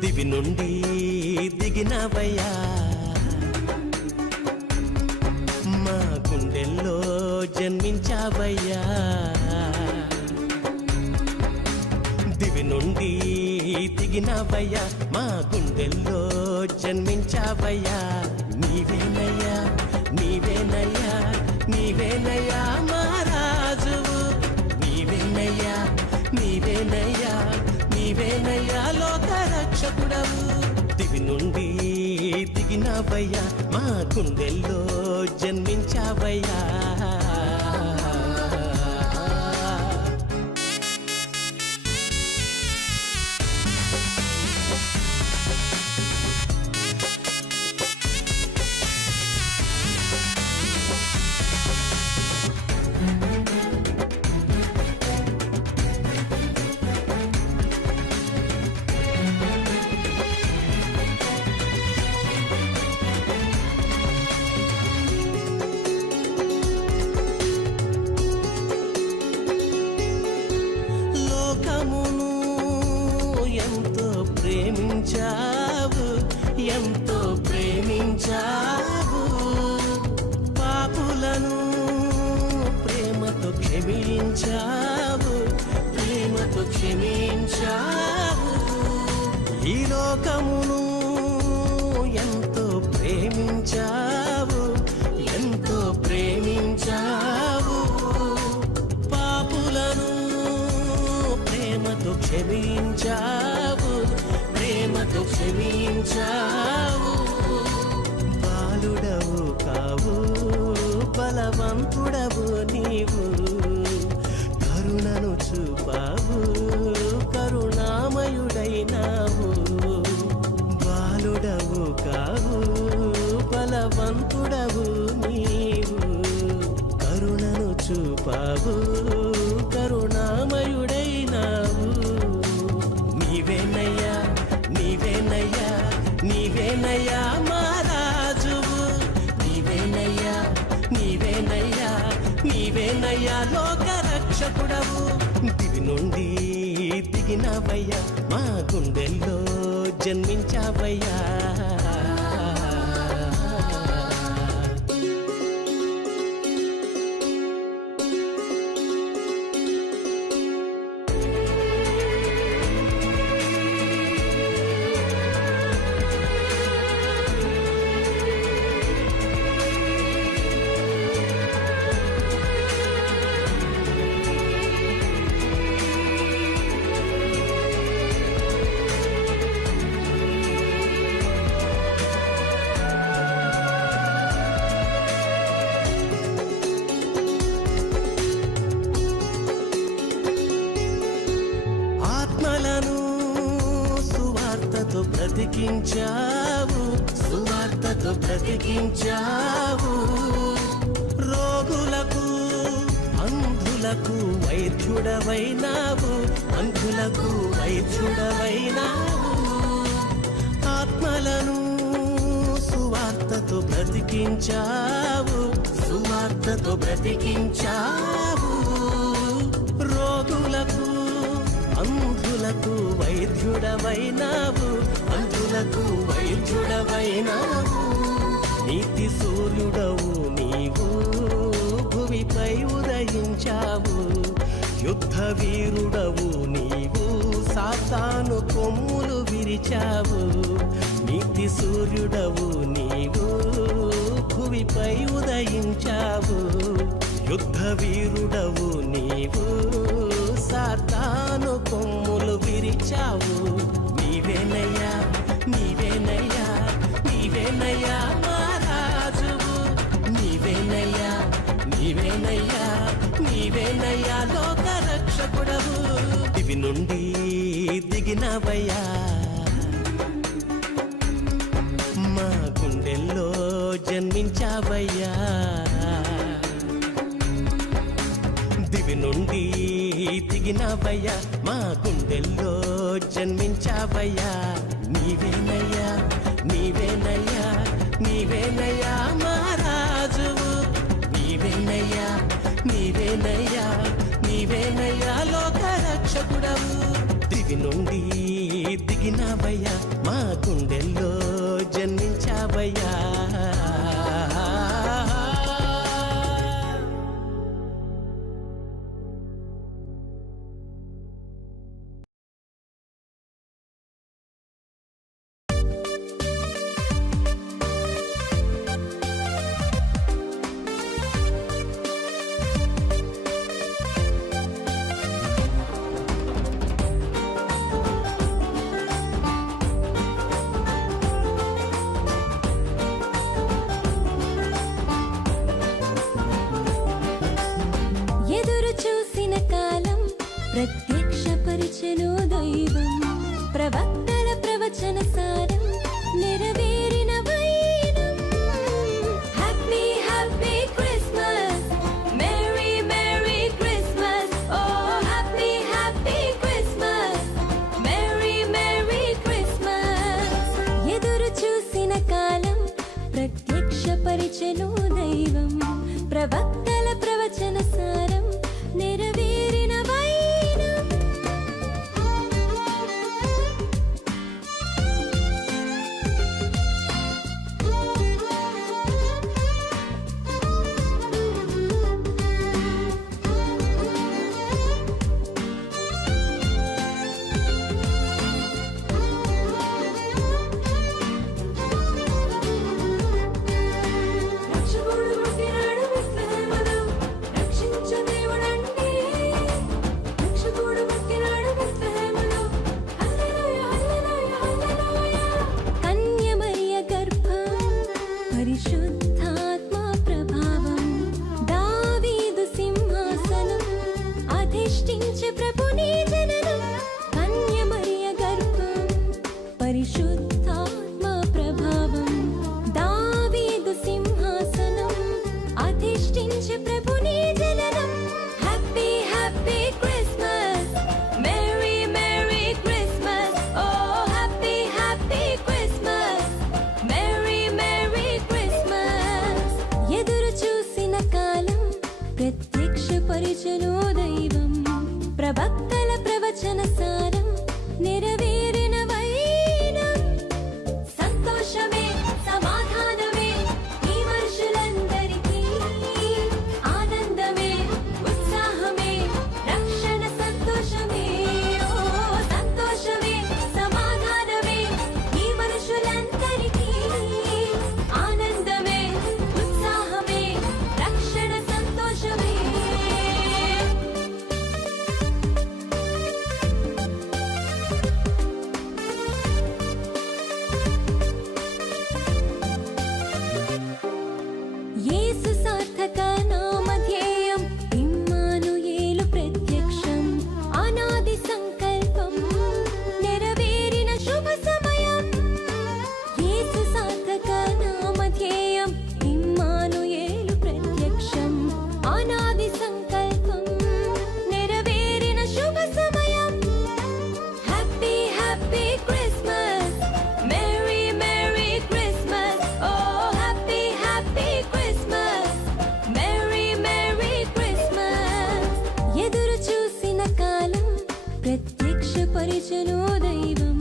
దివి నుండి దిగినవయ్యా, మా గుండెల్లో జన్మించావయ్యా. దివి నుండి దిగినవయ్యా, మా గుండెల్లో జన్మించావయ్యా. నీవేనయ్యా నీవేనయ్యా నీవేనయ్యా మా రాజువు, నీవేనయ్యా నీవేనయ్యా నీవేనయ్యా లోక రక్షకుడవు. దివి నుండి దిగినవయ్యా, మా గుండెల్లో జన్మించావయ్యా. బలవంతుడవు నీవు కరుణను చూపావు కరుణామయుడైనావు బాలుడవు కావు బలవంతుడవు నీవు కరుణను చూపావు కరుణామయుడైనావు నీవేనయ్యా నీవేనయ్యా నీవేనయ్యా మహారాజువు నీవేనయ్యా నీవేనయ్యా నీవేనయ్యా లోక రక్షకుడవు దివి నుండి దిగినవయ్యా మా గుండెల్లో జన్మించావయ్యా బ్రతికించావు సువార్తతో బ్రతికించావు రోగులకు అంధులకు వైద్యుడవైనావు అంధులకు వైద్యుడవైనావు ఆత్మలను సువార్తతో బ్రతికించావు సువార్తతో బ్రతికించావు రోగులకు అంధులకు వైద్యుడవైనావు అంధులకు వైద్యుడవైనావు నీతి సూర్యుడవు నీవు భూమిపై ఉదయించావు యుద్ధ వీరుడవు నీవు సాతాను కొమ్ములు విరిచావు నీతి సూర్యుడవు నీవు భూమిపై ఉదయించావు యుద్ధ వీరుడవు నీవు సాతాను కొమ్ములు విరిచావు నీవేనయ్యా నీవేనయ్యా నీవేనయ్యా మహారాజువు నీవేనయ్యా నీవేనయ్యా నీవేనయ్యా లోక రక్షకుడవు దివి నుండి దిగినవయ్యా మా గుండెల్లో జన్మించావయ్యా దివి నుండి దిగినవయ్యా మా గుండెల్లో జన్మించావయ్యా నీవేనయ్యా నీవేనయ్యా నీవేనయ్యా మహారాజువు నీవేనయ్యా నీవేనయ్యా నీవేనయ్యా లోక రక్షకుడవు దివి నుండి దిగినవయ్యా మా గుండెల్లో జన్మించావయ్యా ప్రత్యక్షపరిచెను దైవం ప్రవక్తల ప్రవచన సారం నెరవేరిన వైనం happy happy Christmas merry merry Christmas oh happy happy Christmas merry merry Christmas ఎదురు చూసిన కాలం ప్రత్యక్షపరిచెను దైవం ప్రవక్తల ప్రవచన సారం నెరవేరిన ప్రత్యక్షపరిచెను దైవం ప్రవక్తల ప్రవచన సారం నెరవేరిన వైనం సంతోషమే సమాధానమే ఈ మనుషులందరికీ ఆనందమే ఉత్సాహమే రక్షణ సంతోషమే ఓ సంతోషమే సమాధానమే ఈ మనుషులందరికీ ఆనందమే ఉత్సాహమే రక్షణ సంతోషమే యేసు సార్థక నామధేయం ఇమ్మానుయేలు ప్రత్యక్షం అనాది సంకల్పం నెరవేరిన శుభ సమయం యేసు సార్థక నామధేయం ఇమ్మానుయేలు ప్రత్యక్షం అనాది సంకల్పం నెరవేరిన శుభ సమయం happy happy Christmas merry merry Christmas oh happy happy Christmas merry merry Christmas ఎదురు చూసిన కాలం ప్రత్యక్షపరిచెను దైవం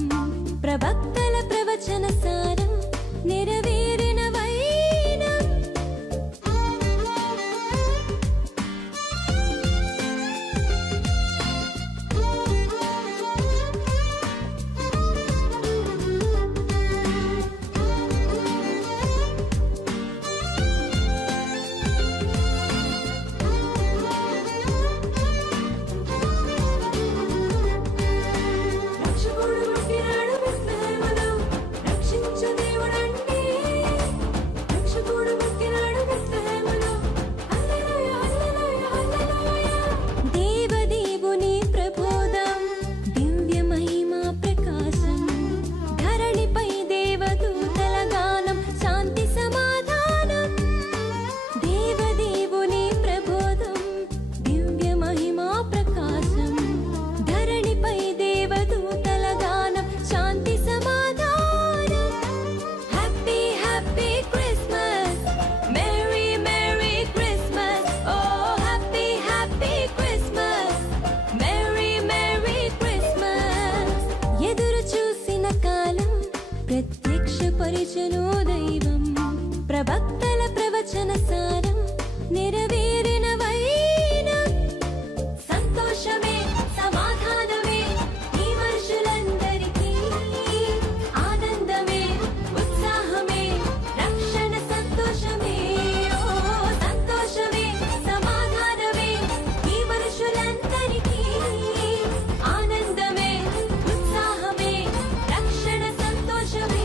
ప్రవక్తల ప్రవచన సారం నెరవేరిన వైనం రక్షకుడు పుట్టినాడు బెత్లెహేములో రక్షించు దేవుడండి రక్షకుడు పుట్టినాడు బెత్లెహేములో హల్లెలూయా హల్లెలూయా హల్లెలూయా దేవదేవుని ప్రబోధం దివ్య మహిమా ప్రకాశం ధరణిపై దేవదూతల గానం శాంతి సమాధానం దేవదేవుని ప్రబోధం దివ్య మహిమా ప్రకాశం ధరణిపై దేవదూతల గానం శాంతి సమాధానం happy happy Christmas merry merry Christmas oh happy happy Christmas merry merry Christmas ఎదురు చూసిన కాలం ప్రత్యక్షపరిచెను దైవం ప్రవక్తల ప్రవచన సారం నెరవేరిన వైనం సంతోషమే సమాధానమే ఈ మనుషులందరికీ ఆనందమే ఉత్సాహమే రక్షణ సంతోషమే ఓ సంతోషమే సమాధానమే ఈ మనుషులందరికీ ఆనందమే ఉత్సాహమే రక్షణ సంతోషమే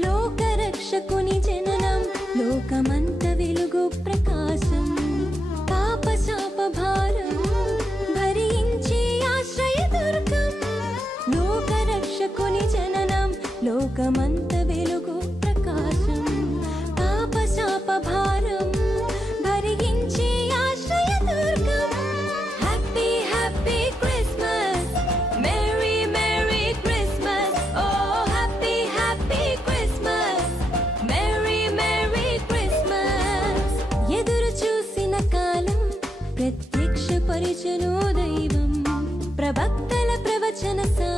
లోకరక్షకుని జననం లోకమంత వెలుగు ప్రకాశం పాప శాప భారం భరించి ఆశ్రయదుర్గం లోకరక్షకుని జననం లోకమంత వెలుగు ప్రకాశం పాప శాప భారం భరించి ఆశ్రయదుర్గం happy happy Christmas merry merry Christmas oh happy happy Christmas merry merry Christmas ఎదురు చూసిన కాలం ప్రత్యక్షపరిచెను దైవం ప్రవక్తల ప్రవచన సారం